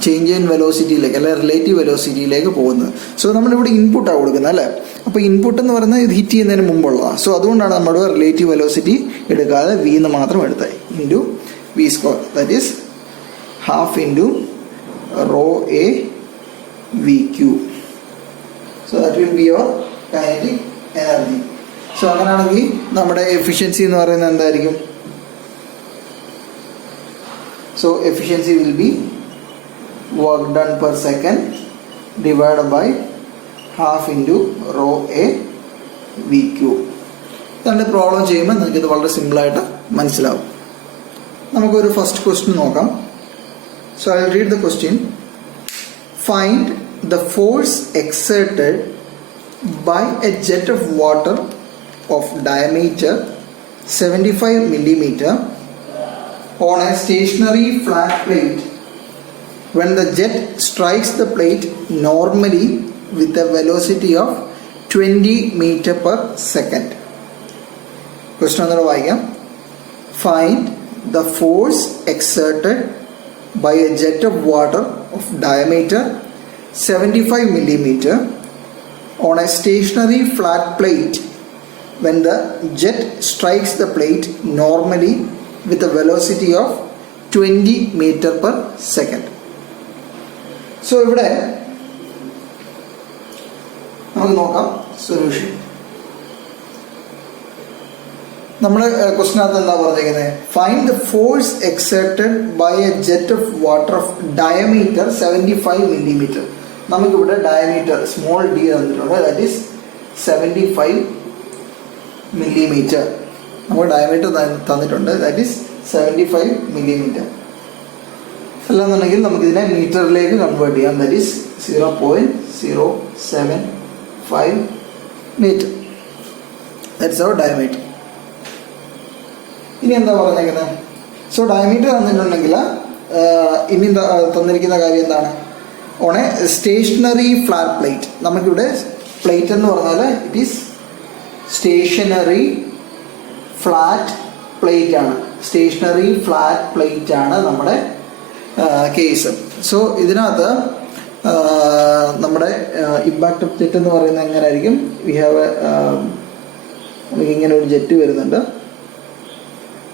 ചേഞ്ച് ഇൻ വെലോസിറ്റിയിലേക്ക് അല്ലെ റിലേറ്റീവ് വെലോസിറ്റിയിലേക്ക് പോകുന്നത്. സോ നമ്മളിവിടെ ഇൻപുട്ടാണ് കൊടുക്കുന്നത് അല്ലേ? അപ്പോൾ ഇൻപുട്ട് എന്ന് പറയുന്നത് ഇത് ഹിറ്റ് ചെയ്യുന്നതിന് മുമ്പുള്ളതാണ്. സോ അതുകൊണ്ടാണ് നമ്മൾ റിലേറ്റീവ് വെലോസിറ്റി എടുക്കാതെ വി എന്ന് മാത്രം എടുത്തത്. Into V square, that is half into rho A V Q. So that will be your kinetic energy. So അങ്ങനെയാണെങ്കിൽ നമ്മുടെ എഫിഷ്യൻസി എന്ന് പറയുന്നത് എന്തായിരിക്കും? So efficiency will be work done per second divided by half into rho a VQ. ഇതാണ് problem ചെയ്യുമ്പോൾ നിങ്ങൾക്കിത് വളരെ സിമ്പിളായിട്ട് മനസ്സിലാവും. നമുക്കൊരു ഫസ്റ്റ് ക്വസ്റ്റ്യൻ നോക്കാം. So I will read the question. Find the force exerted by a jet of water of diameter 75 millimeter on a stationary flat plate when the jet strikes the plate normally with a velocity of 20 meter per second. Question ഒന്നുകൂടെ വായിക്കാം. Find the force exerted by a jet of water of diameter 75 millimeter on a stationary flat plate when the jet strikes the plate normally with a velocity of 20 meter per second. So ഇവിടെ നമുക്ക് നോക്കാം solution. നമ്മൾ ക്വസ്റ്റിനകത്ത് എന്താ പറഞ്ഞിരിക്കുന്നത്? Find the force exerted by a jet of water of diameter 75 millimeter. നമുക്കിവിടെ diameter small D തന്നിട്ടുണ്ട്. That is 75 millimeter. നമുക്ക് ഡയമീറ്റർ തന്നിട്ടുണ്ട്. That is 75 millimeter. അല്ലാന്നുണ്ടെങ്കിൽ നമുക്കിതിനെ മീറ്ററിലേക്ക് കൺവേർട്ട് ചെയ്യാം. That is 0.075 meter. That's our diameter. ഇനി എന്താ പറഞ്ഞേക്കുന്നത്? സോ ഡയമീറ്റർ തന്നിട്ടുണ്ടെങ്കിൽ ഇനി തന്നിരിക്കുന്ന കാര്യം എന്താണ്? On a stationary flat plate. നമുക്കിവിടെ പ്ലേറ്റ് എന്ന് പറഞ്ഞാൽ it is stationary flat plate ആണ്. സ്റ്റേഷനറി ഫ്ലാറ്റ് പ്ലേറ്റ് ആണ് നമ്മുടെ കേസ്. സോ ഇതിനകത്ത് നമ്മുടെ ഇമ്പാക്ട് ഓഫ് ജെറ്റ് എന്ന് പറയുന്നത് എങ്ങനെയായിരിക്കും? വി ഹാവ് നമുക്കിങ്ങനെ ഒരു ജെറ്റ് വരുന്നുണ്ട്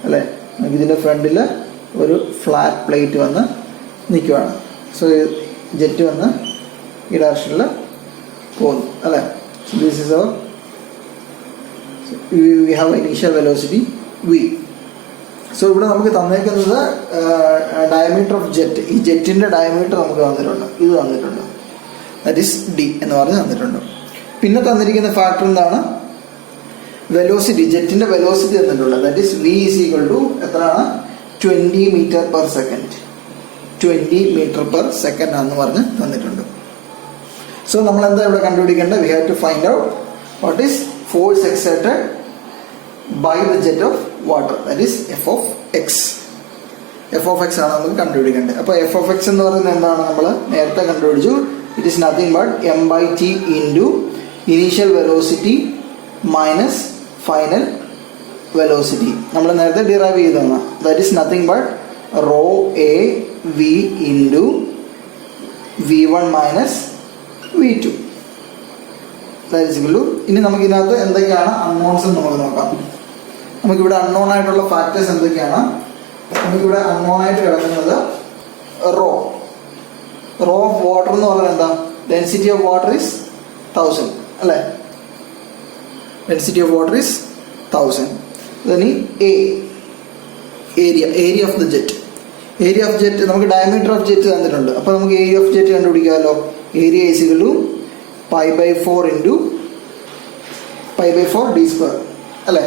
അല്ലേ? നമുക്കിതിൻ്റെ ഫ്രണ്ടിൽ ഒരു ഫ്ലാറ്റ് പ്ലേറ്റ് വന്ന് നിൽക്കുവാണ്. സോ ജെറ്റ് വന്ന് ഈ ഡയറക്ഷനിൽ പോകുന്നു അല്ലേ? This is our we have initial velocity V. So ഇവിടെ നമുക്ക് തന്നേക്കുന്നത് ഡയമീറ്റർ ഓഫ് ജെറ്റ്. ഈ ജെറ്റിൻ്റെ ഡയമീറ്റർ നമുക്ക് തന്നിട്ടുണ്ട്. ഇത് തന്നിട്ടുണ്ട്. ദാറ്റ് ഈസ് ഡി എന്ന് പറഞ്ഞ് തന്നിട്ടുണ്ട്. പിന്നെ തന്നിരിക്കുന്ന ഫാക്ടർ എന്താണ്? വെലോസിറ്റി. ജെറ്റിൻ്റെ വെലോസിറ്റി തന്നിട്ടുണ്ട്. That is V is equal to എത്രയാണ്? 20 meter per second. 20 meter per second ആണെന്ന് പറഞ്ഞ് തന്നിട്ടുണ്ട്. സോ നമ്മൾ എന്താ ഇവിടെ കണ്ടുപിടിക്കേണ്ടത്? We have to find out what is force exerted by the jet of water. That is F of X. F of X ആണ് നമുക്ക് കണ്ടുപിടിക്കേണ്ടത്. അപ്പോൾ എഫ് ഓഫ് എക്സ് എന്ന് പറയുന്നത് എന്താണ്? നമ്മൾ നേരത്തെ കണ്ടുപിടിച്ചു. It is nothing but M by T into initial velocity minus final velocity. നമ്മൾ നേരത്തെ ഡിറൈവ് ചെയ്തതാണ്. That is nothing but rho A V into V1 minus V2. That is equal to. ഇനി നമുക്കിതിനകത്ത് എന്തൊക്കെയാണ് അൺനോൺസ് എന്ന് നമുക്ക് നോക്കാം. നമുക്കിവിടെ അൺനോൺ ആയിട്ടുള്ള ഫാക്ടേഴ്സ് എന്തൊക്കെയാണ്? നമുക്കിവിടെ അൺനോൺ ആയിട്ട് കിടക്കുന്നത് റോ ഓഫ് വാട്ടർ എന്ന് പറഞ്ഞാൽ എന്താ? ഡെൻസിറ്റി ഓഫ് വാട്ടർ ഈസ് 1000 അല്ലേ? Density of water is 1000. ഇനി area of the jet. Area of jet നമുക്ക് ഡയമീറ്റർ ഓഫ് ജെറ്റ് തന്നിട്ടുണ്ട്. അപ്പോൾ നമുക്ക് ഏരിയ ഓഫ് ജെറ്റ് കണ്ടുപിടിക്കാമല്ലോ. Area is equal to π/4 into π/4 d square അല്ലേ?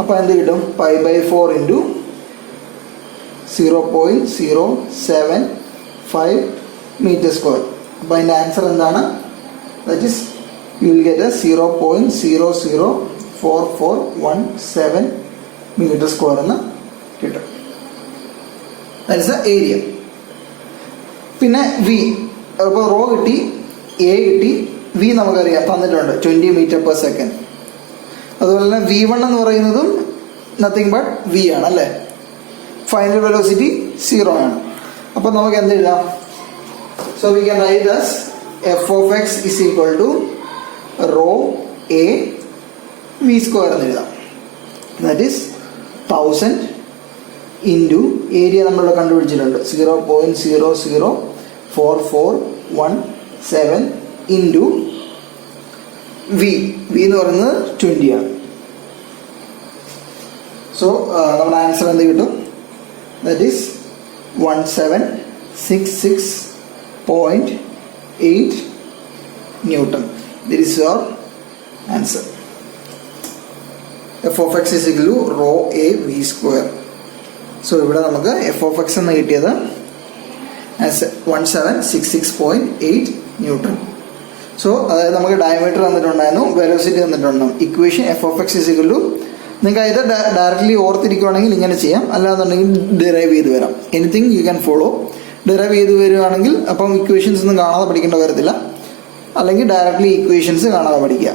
അപ്പോൾ എന്ത് കിട്ടും? π/4 ഇൻറ്റു 0.075 മീറ്റർ സ്ക്വയർ. അപ്പോൾ അതിൻ്റെ ആൻസർ എന്താണ്? That is you will get 0.00441 metre square എന്ന് കിട്ടും. That is the area. പിന്നെ വി, അപ്പോൾ റോ കിട്ടി, എ കിട്ടി, വി നമുക്കറിയാം തന്നിട്ടുണ്ട് 20 meter per second. അതുപോലെ തന്നെ V1 എന്ന് പറയുന്നതും നത്തിങ് ബട്ട് വി ആണ് അല്ലേ? ഫൈനൽ വെലോസിറ്റി 0 ആണ്. അപ്പോൾ നമുക്ക് എന്ത് എഴുതാം? So we can write as F of X is equal to rho A V square എന്ന് എഴുതാം. ദാറ്റ് ഈസ് 1000 ഇൻറ്റു ഏരിയ നമ്മളിവിടെ കണ്ടുപിടിച്ചിട്ടുണ്ട് 0.00441 ഇൻറ്റു വി എന്ന് പറയുന്നത് 20 ആണ്. സോ നമ്മുടെ ആൻസർ എന്ത് കിട്ടും? That is 1766.8 newton. This is your answer. F of X is equal to rho A V square. So ഇവിടെ നമുക്ക് എഫ് ഓഫ് എക്സ് എന്ന് കിട്ടിയത് 1766.8 ന്യൂട്ടൺ. സോ അതായത് നമുക്ക് ഡയമീറ്റർ തന്നിട്ടുണ്ടായിരുന്നു, വെലോസിറ്റി തന്നിട്ടുണ്ടായിരുന്നു. Equation F of X is equal to, നിങ്ങൾക്ക് ഇത് ഡയറക്റ്റ്ലി ഓർത്തിരിക്കുകയാണെങ്കിൽ ഇങ്ങനെ ചെയ്യാം, അല്ലാന്നുണ്ടെങ്കിൽ ഡിറൈവ് ചെയ്ത് വരാം. Anything you can follow. Derive ചെയ്ത് വരികയാണെങ്കിൽ അപ്പം ഇക്വേഷൻസ് ഒന്നും കാണാതെ പഠിക്കേണ്ട വരത്തില്ല, അല്ലെങ്കിൽ ഡയറക്റ്റ്ലി ഇക്വേഷൻസ് കാണാതെ പഠിക്കുക.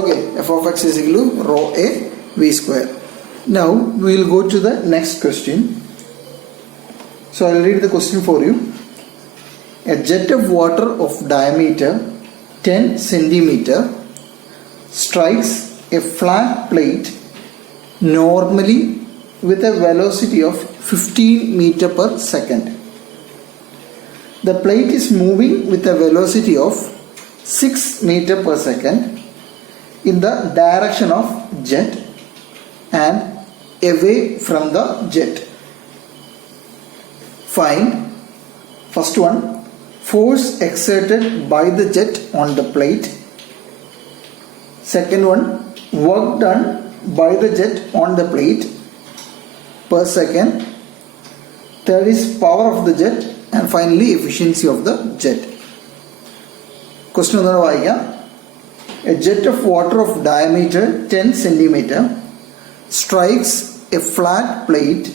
Okay, F of X is equal to rho A V square. Now we will go to the next question. So I will read the question for you. A jet of water of diameter 10 centimeter strikes a flat plate normally with a velocity of 15 meter per second. The plate is moving with a velocity of 6 meter per second in the direction of jet and away from the jet. Find, first one, force exerted by the jet on the plate. Second one, work done by the jet on the plate per second. Third is power of the jet, and finally efficiency of the jet. Question number 1. A jet of water of diameter 10 centimeter strikes a flat plate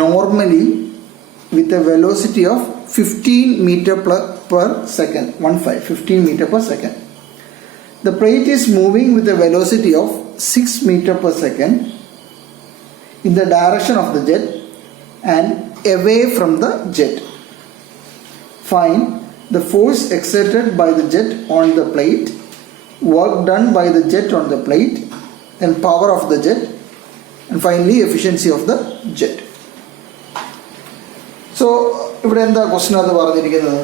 normally with a velocity of 15 meter per second. 15 meter per second. The plate is moving with a velocity of 6 meter per second in the direction of the jet and away from the jet. Find the force exerted by the jet on the plate, work done by the jet on the plate, and power of the jet, and finally efficiency of the jet. So ഇവിടെ എന്താ question അത് പറഞ്ഞിരിക്കുന്നത്?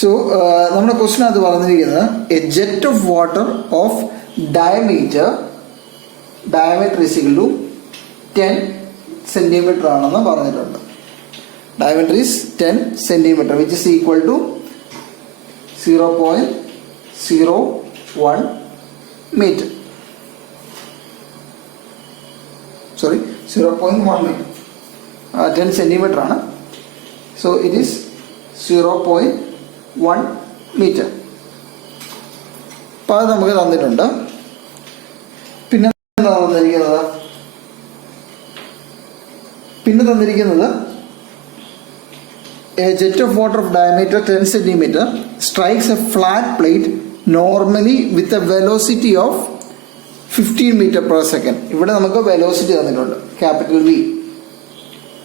So നമ്മുടെ question അത് പറഞ്ഞിരിക്കുന്നത് a jet of water of diameter is equal to 10 centimetre ആണെന്ന് പറഞ്ഞിട്ടുണ്ട്. Diameter is 10 centimeter, which is equal to 0.01 meter. Sorry, 0.1 meter. 10 centimeter ആണ്. So it is 0.1 meter. അപ്പോൾ അത് നമുക്ക് തന്നിട്ടുണ്ട്. പിന്നെ എന്താ തന്നിരിക്കുന്നത്? A jet of water of diameter 10 centimeter strikes a flat plate normally with a velocity of 15 meter per second. ഇവിടെ നമുക്ക് വെലോസിറ്റി തന്നിട്ടുണ്ട്, ക്യാപിറ്റൽ വി.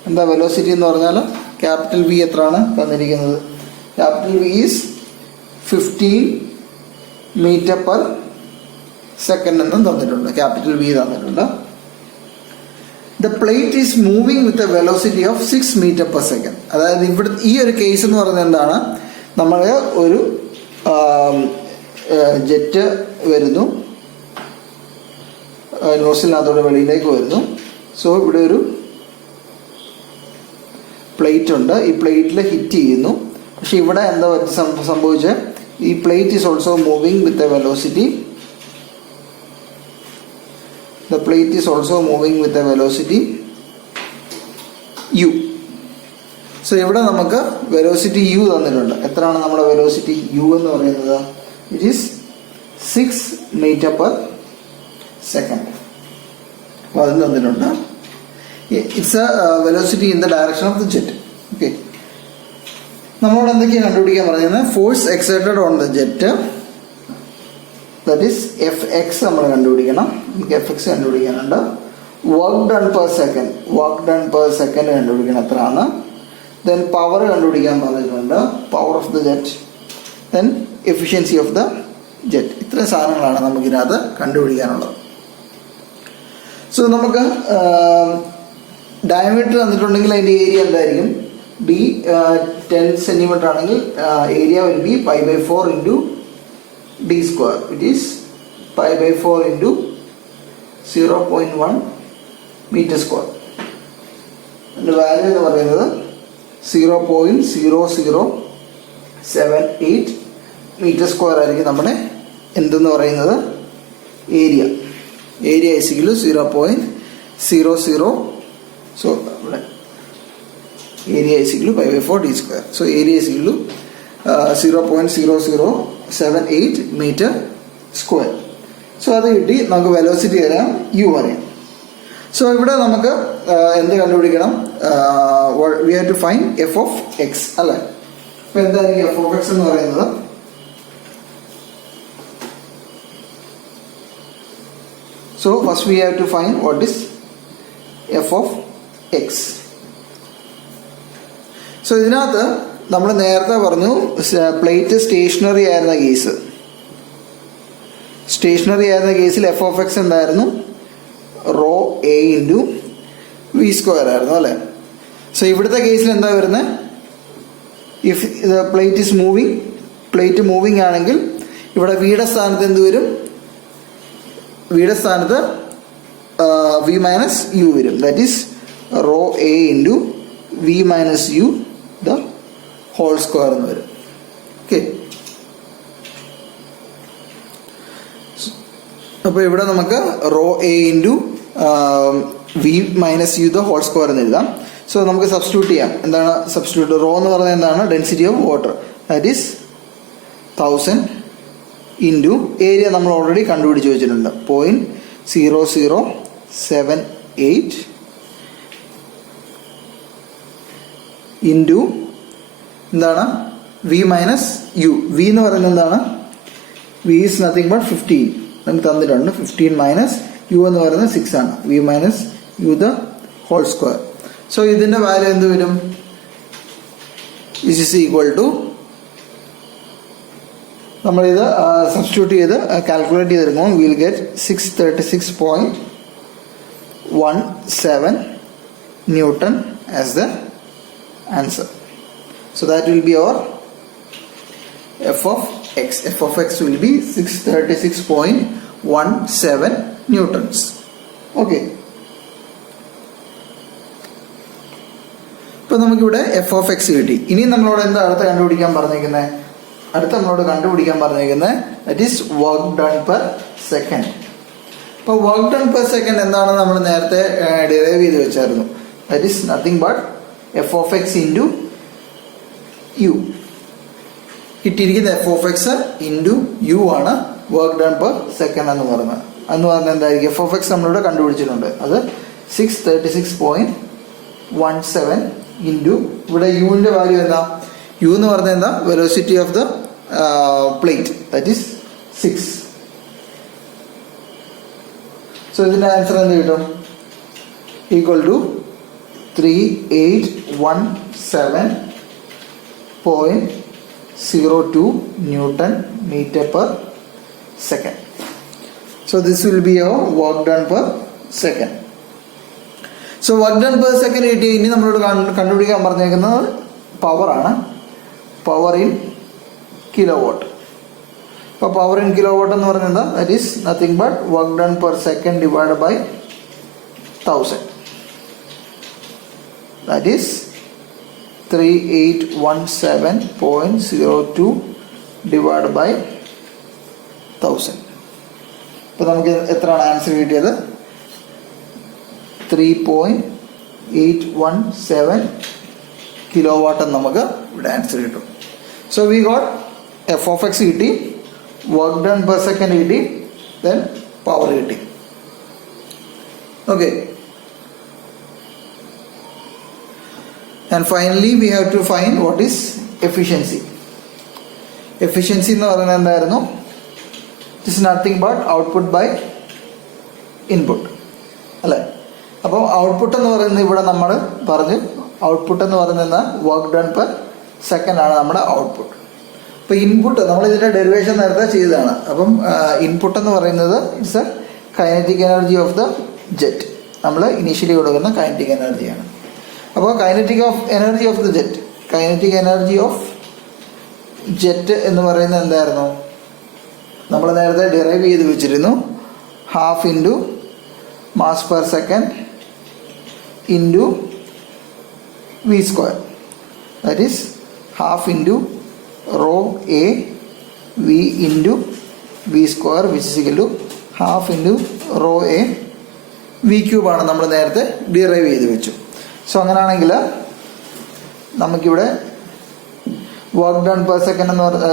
എന്താ വെലോസിറ്റി എന്ന് പറഞ്ഞാൽ ക്യാപിറ്റൽ വി എത്രയാണ് തന്നിരിക്കുന്നത്? Capital V is 15 meter per second എന്നും തന്നിട്ടുണ്ട്, ക്യാപിറ്റൽ വി തന്നിട്ടുണ്ട്. The plate is moving with a velocity of 6 meter per second. അതായത് ഇവിടെ ഈ ഒരു കേസ് എന്ന് പറയുന്നത് എന്താണ്? നമ്മൾ ഒരു ജെറ്റ് വരുന്നു, നോസിലിനകത്തോടെ വെളിയിലേക്ക് വരുന്നു. സോ ഇവിടെ ഒരു പ്ലേറ്റ് ഉണ്ട്, ഈ പ്ലേറ്റിൽ ഹിറ്റ് ചെയ്യുന്നു. പക്ഷെ ഇവിടെ എന്താ സംഭവിച്ചത്? ഈ plate is also moving with a velocity. The plate is also moving with a velocity u. So ഇവിടെ നമുക്ക് വെലോസിറ്റി u തന്നിട്ടുണ്ട്. എത്രയാണ് നമ്മുടെ വെലോസിറ്റി u എന്ന് പറയുന്നത്? It is 6 meter per second. അപ്പോൾ അത് തന്നിട്ടുണ്ട്. It's a velocity in the direction of the jet. Okay. നമ്മളോട് എന്തൊക്കെയാണ് കണ്ടുപിടിക്കാൻ പറയുന്നത്? Force exerted on the jet, that is F X നമ്മൾ കണ്ടുപിടിക്കണം. നമുക്ക് എഫ് എക്സ് കണ്ടുപിടിക്കാനുണ്ട്. വർക്ക് ഡൺ പെർ സെക്കൻഡ് കണ്ടുപിടിക്കണം എത്രയാണ്. ദെൻ പവർ കണ്ടുപിടിക്കാൻ പറഞ്ഞിട്ടുണ്ട്, power of the jet. Then efficiency of the jet. ഇത്രയും സാധനങ്ങളാണ് നമുക്കിതിനകത്ത് കണ്ടുപിടിക്കാനുള്ളത്. സോ നമുക്ക് ഡയമീറ്റർ തന്നിട്ടുണ്ടെങ്കിൽ അതിൻ്റെ ഏരിയ എന്തായിരിക്കും? ഡി 10 സെൻറ്റിമീറ്റർ ആണെങ്കിൽ area will be π/4 into D square, which is π/4 into 0.1 metre square. അതിൻ്റെ വാല്യൂ എന്ന് പറയുന്നത് 0.0078 മീറ്റർ സ്ക്വയർ ആയിരിക്കും നമ്മുടെ എന്തെന്ന് പറയുന്നത് ഏരിയ. ഏരിയ ഇസിക്കൽ 0.00, സോ നമ്മുടെ area is equal π/4 D square. So area is equal 0.0078 metre square. So അത് കിട്ടി. നമുക്ക് വെലോസിറ്റി തരാം, യു അറിയാം. സോ ഇവിടെ നമുക്ക് എന്ത് കണ്ടുപിടിക്കണം? We have to find F of X അല്ലേ. അപ്പോൾ എന്തായിരിക്കും എഫ് ഓഫ് എക്സ് എന്ന് പറയുന്നത്? So first we have to find what is f of x. So ഇതിനകത്ത് നമ്മൾ നേരത്തെ പറഞ്ഞു പ്ലേറ്റ് സ്റ്റേഷനറി ആയിരുന്ന കേസ്. സ്റ്റേഷനറി ആയിരുന്ന കേസിൽ എഫ് ഓഫ് എക്സ് എന്തായിരുന്നു? Rho A into V square ആയിരുന്നു അല്ലേ. സോ ഇവിടുത്തെ കേസിൽ എന്താ വരുന്നത്? If the plate is moving, plate moving ആണെങ്കിൽ ഇവിടെ വിയുടെ സ്ഥാനത്ത് എന്ത് വരും? വിയുടെ സ്ഥാനത്ത് വി മൈനസ് യു വരും. That is rho A into V minus U the whole square എന്ന് വരും. ഓക്കെ. അപ്പോൾ ഇവിടെ നമുക്ക് rho A into V minus U the whole square എന്ന് എഴുതാം. സോ നമുക്ക് സബ്സ്റ്റിറ്റ്യൂട്ട് ചെയ്യാം. എന്താണ് സബ്സ്റ്റിറ്റ്യൂട്ട്? റോ എന്ന് പറഞ്ഞാൽ എന്താണ്? Density of water. That is 1000 into area നമ്മൾ ഓൾറെഡി കണ്ടുപിടിച്ച് വെച്ചിട്ടുണ്ട് 0.0078 ഇൻറ്റു എന്താണ്? V minus U. വി എന്ന് പറയുന്നത് എന്താണ്? വി ഈസ് നത്തിങ് ബട്ട് 15 നമുക്ക് തന്നിട്ടുണ്ട്. 15 മൈനസ് യു എന്ന് പറയുന്നത് 6 ആണ്. V minus U the whole square. So ഇതിൻ്റെ വാല്യൂ എന്ത് വരും? ദിസ് ഈസ് ഈക്വൽ ടു, നമ്മളിത് സബ്സ്റ്റിറ്റ്യൂട്ട് ചെയ്ത് കാൽക്കുലേറ്റ് ചെയ്തെടുക്കുമ്പോൾ will get 636.17 newton as the answer. So that will be our F of X. F of X will be 636.17 newtons. Okay. ഇപ്പം നമുക്കിവിടെ F of X കിട്ടി. ഇനി നമ്മളോട് എന്താ അടുത്ത കണ്ടുപിടിക്കാൻ പറഞ്ഞേക്കുന്നത്? അടുത്ത നമ്മളോട് കണ്ടുപിടിക്കാൻ പറഞ്ഞിരിക്കുന്നത് that is work done per second. അപ്പോൾ വർക്ക് ഡൺ പെർ സെക്കൻഡ് എന്താണെന്ന് നമ്മൾ നേരത്തെ ഡിറൈവ് ചെയ്ത് വെച്ചായിരുന്നു. That is nothing but F of X into U. കിട്ടിയിരിക്കുന്ന F of X into U ആണ് വർക്ക് ഡൺ പെർ സെക്കൻഡ് എന്ന് പറയുന്നത്. എന്ന് പറഞ്ഞാൽ എന്തായിരിക്കും? എഫ് ഓഫ് എക്സ് നമ്മളിവിടെ കണ്ടുപിടിച്ചിട്ടുണ്ട്. അത് 636.17 ഇൻറ്റു ഇവിടെ യുവിൻ്റെ വാല്യൂ എന്താ? യു എന്ന് പറഞ്ഞാൽ എന്താ? Velocity of the plate, that is 6. So ഇതിൻ്റെ ആൻസർ എന്ത് കിട്ടും? Equal to 3817.02 newton metre per second. So this will be your work done per second. So work done per second കിട്ടി. ഇനി നമ്മളോട് കണ്ടുപിടിക്കാൻ പറഞ്ഞേക്കുന്നത് പവറാണ്. Power in kilo watt. ഇപ്പോൾ പവർ ഇൻ കിലോ വാട്ട് എന്ന് പറഞ്ഞാൽ എന്താ? That is nothing but work done per second divide by 1000. That is 3817.02 divide by 1000. ഇപ്പോൾ നമുക്ക് എത്രയാണ് ആൻസർ കിട്ടിയത്? 3.817 കിലോ വാട്ട് എന്ന് നമുക്ക് ഇവിടെ ആൻസർ കിട്ടും. So we got F of X കിട്ടി, വർക്ക് ഡൺ പെർ സെക്കൻഡ് കിട്ടി, ദെൻ പവർ കിട്ടി. Okay. And finally we have to find what is efficiency. Efficiency എന്ന് പറയുന്നത് എന്തായിരുന്നു? It is nothing but output by input അല്ലേ. അപ്പോൾ output എന്ന് പറയുന്നത് ഇവിടെ നമ്മൾ പറഞ്ഞു, ഔട്ട്പുട്ട് എന്ന് പറയുന്നത് വർക്ക് ഡൺ പെർ സെക്കൻഡ് ആണ് നമ്മുടെ ഔട്ട്പുട്ട്. അപ്പോൾ ഇൻപുട്ട് നമ്മൾ ഇതിൻ്റെ ഡെറിവേഷൻ നേരത്തെ ചെയ്തതാണ്. അപ്പം ഇൻപുട്ട് എന്ന് പറയുന്നത് it's a kinetic energy of the jet. നമ്മൾ ഇനീഷ്യലി കൊടുക്കുന്ന കൈനറ്റിക് എനർജിയാണ്. അപ്പോൾ kinetic energy of the jet, kinetic energy of jet എന്ന് പറയുന്നത് എന്തായിരുന്നു? നമ്മൾ നേരത്തെ ഡിറൈവ് ചെയ്ത് വെച്ചിരുന്നു. 1/2 into mass per second into V square, that is 1/2 into rho A V into V square which is equal to 1/2 into rho A V ക്യൂബാണ് നമ്മൾ നേരത്തെ ഡിറൈവ് ചെയ്ത് വെച്ചു. സോ അങ്ങനെയാണെങ്കിൽ നമുക്കിവിടെ വർക്ക് ഡൺ പെർ സെക്കൻഡ് എന്ന് പറഞ്ഞ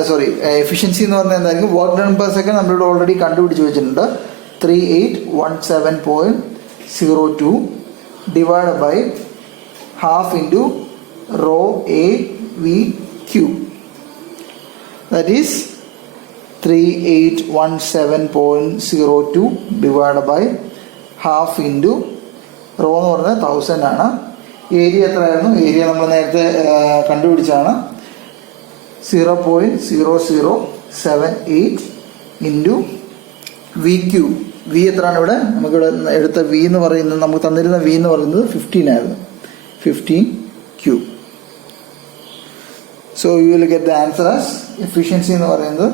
എഫിഷ്യൻസി എന്ന് പറഞ്ഞാൽ എന്തായിരിക്കും? വർക്ക് ഡൺ പെർ സെക്കൻഡ് നമ്മളിവിടെ ഓൾറെഡി കണ്ടുപിടിച്ച് വെച്ചിട്ടുണ്ട്. 3817.02 divide by 1/2 into rho A V cube, that is 3817.02 divide by 1/2 into rho എന്ന് പറഞ്ഞാൽ 1000 ആണ്. ഏരിയ എത്രയായിരുന്നു? ഏരിയ നമ്മൾ നേരത്തെ കണ്ടുപിടിച്ചാണ്. 0.0078 ഇൻറ്റു വി ക്യൂബ്. വി എത്രയാണ് ഇവിടെ? നമുക്കിവിടെ എടുത്ത വി എന്ന് പറയുന്നത്, നമുക്ക് തന്നിരുന്ന വി എന്ന് പറയുന്നത് 15 ആയിരുന്നു. 15 cube. So you will get the answer as efficiency എന്ന് പറയുന്നത്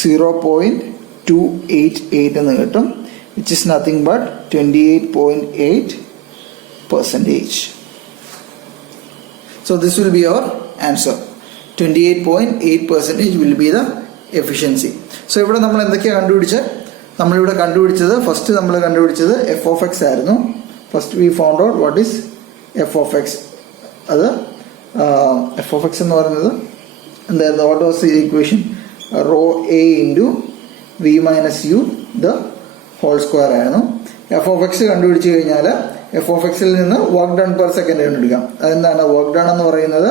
0.288 എന്ന് കിട്ടും, which is nothing but 28.8%. So this will be our answer. 28.8% will be the efficiency. So ഇവിടെ നമ്മൾ എന്തൊക്കെയാണ് കണ്ടുപിടിച്ചത്? നമ്മളിവിടെ കണ്ടുപിടിച്ചത്, ഫസ്റ്റ് നമ്മൾ കണ്ടുപിടിച്ചത് എഫ് ഓഫ് എക്സ് ആയിരുന്നു. First we found out what is F of X. അത് എഫ് ഓഫ് എക്സ് എന്ന് പറയുന്നത് എന്തായിരുന്നു? What was the equation? Rho A into V minus U the whole square ആയിരുന്നു. എഫ് ഓഫ് എക്സ് കണ്ടുപിടിച്ച് കഴിഞ്ഞാൽ F of എക്സിൽ നിന്ന് വർക്ക് ഡൺ പെർ സെക്കൻഡ് കണ്ടുപിടിക്കാം. അതെന്താണ് വർക്ക് ഡൺ എന്ന് പറയുന്നത്?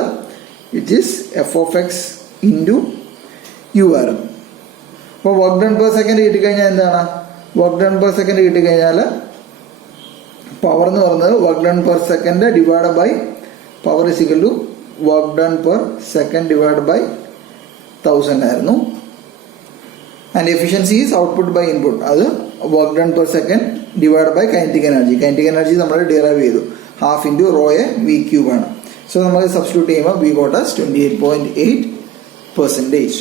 It is F of X into U ആയിരുന്നു. അപ്പോൾ വർക്ക് ഡൺ പെർ സെക്കൻഡ് കിട്ടിക്കഴിഞ്ഞാൽ എന്താണ്? വർക്ക് ഡൺ പെർ സെക്കൻഡ് കിട്ടിക്കഴിഞ്ഞാൽ പവർ എന്ന് പറയുന്നത് work done per second divide by power is equal to work done per second divide by 1000 ആയിരുന്നു. And efficiency is output by input. അത് work done per second divide by kinetic energy. Kinetic energy നമ്മൾ derive ചെയ്തു. 1/2 into rho A V cube ആണ്. So നമ്മൾ substitute ചെയ്യുമ്പോൾ we got as 28.8%.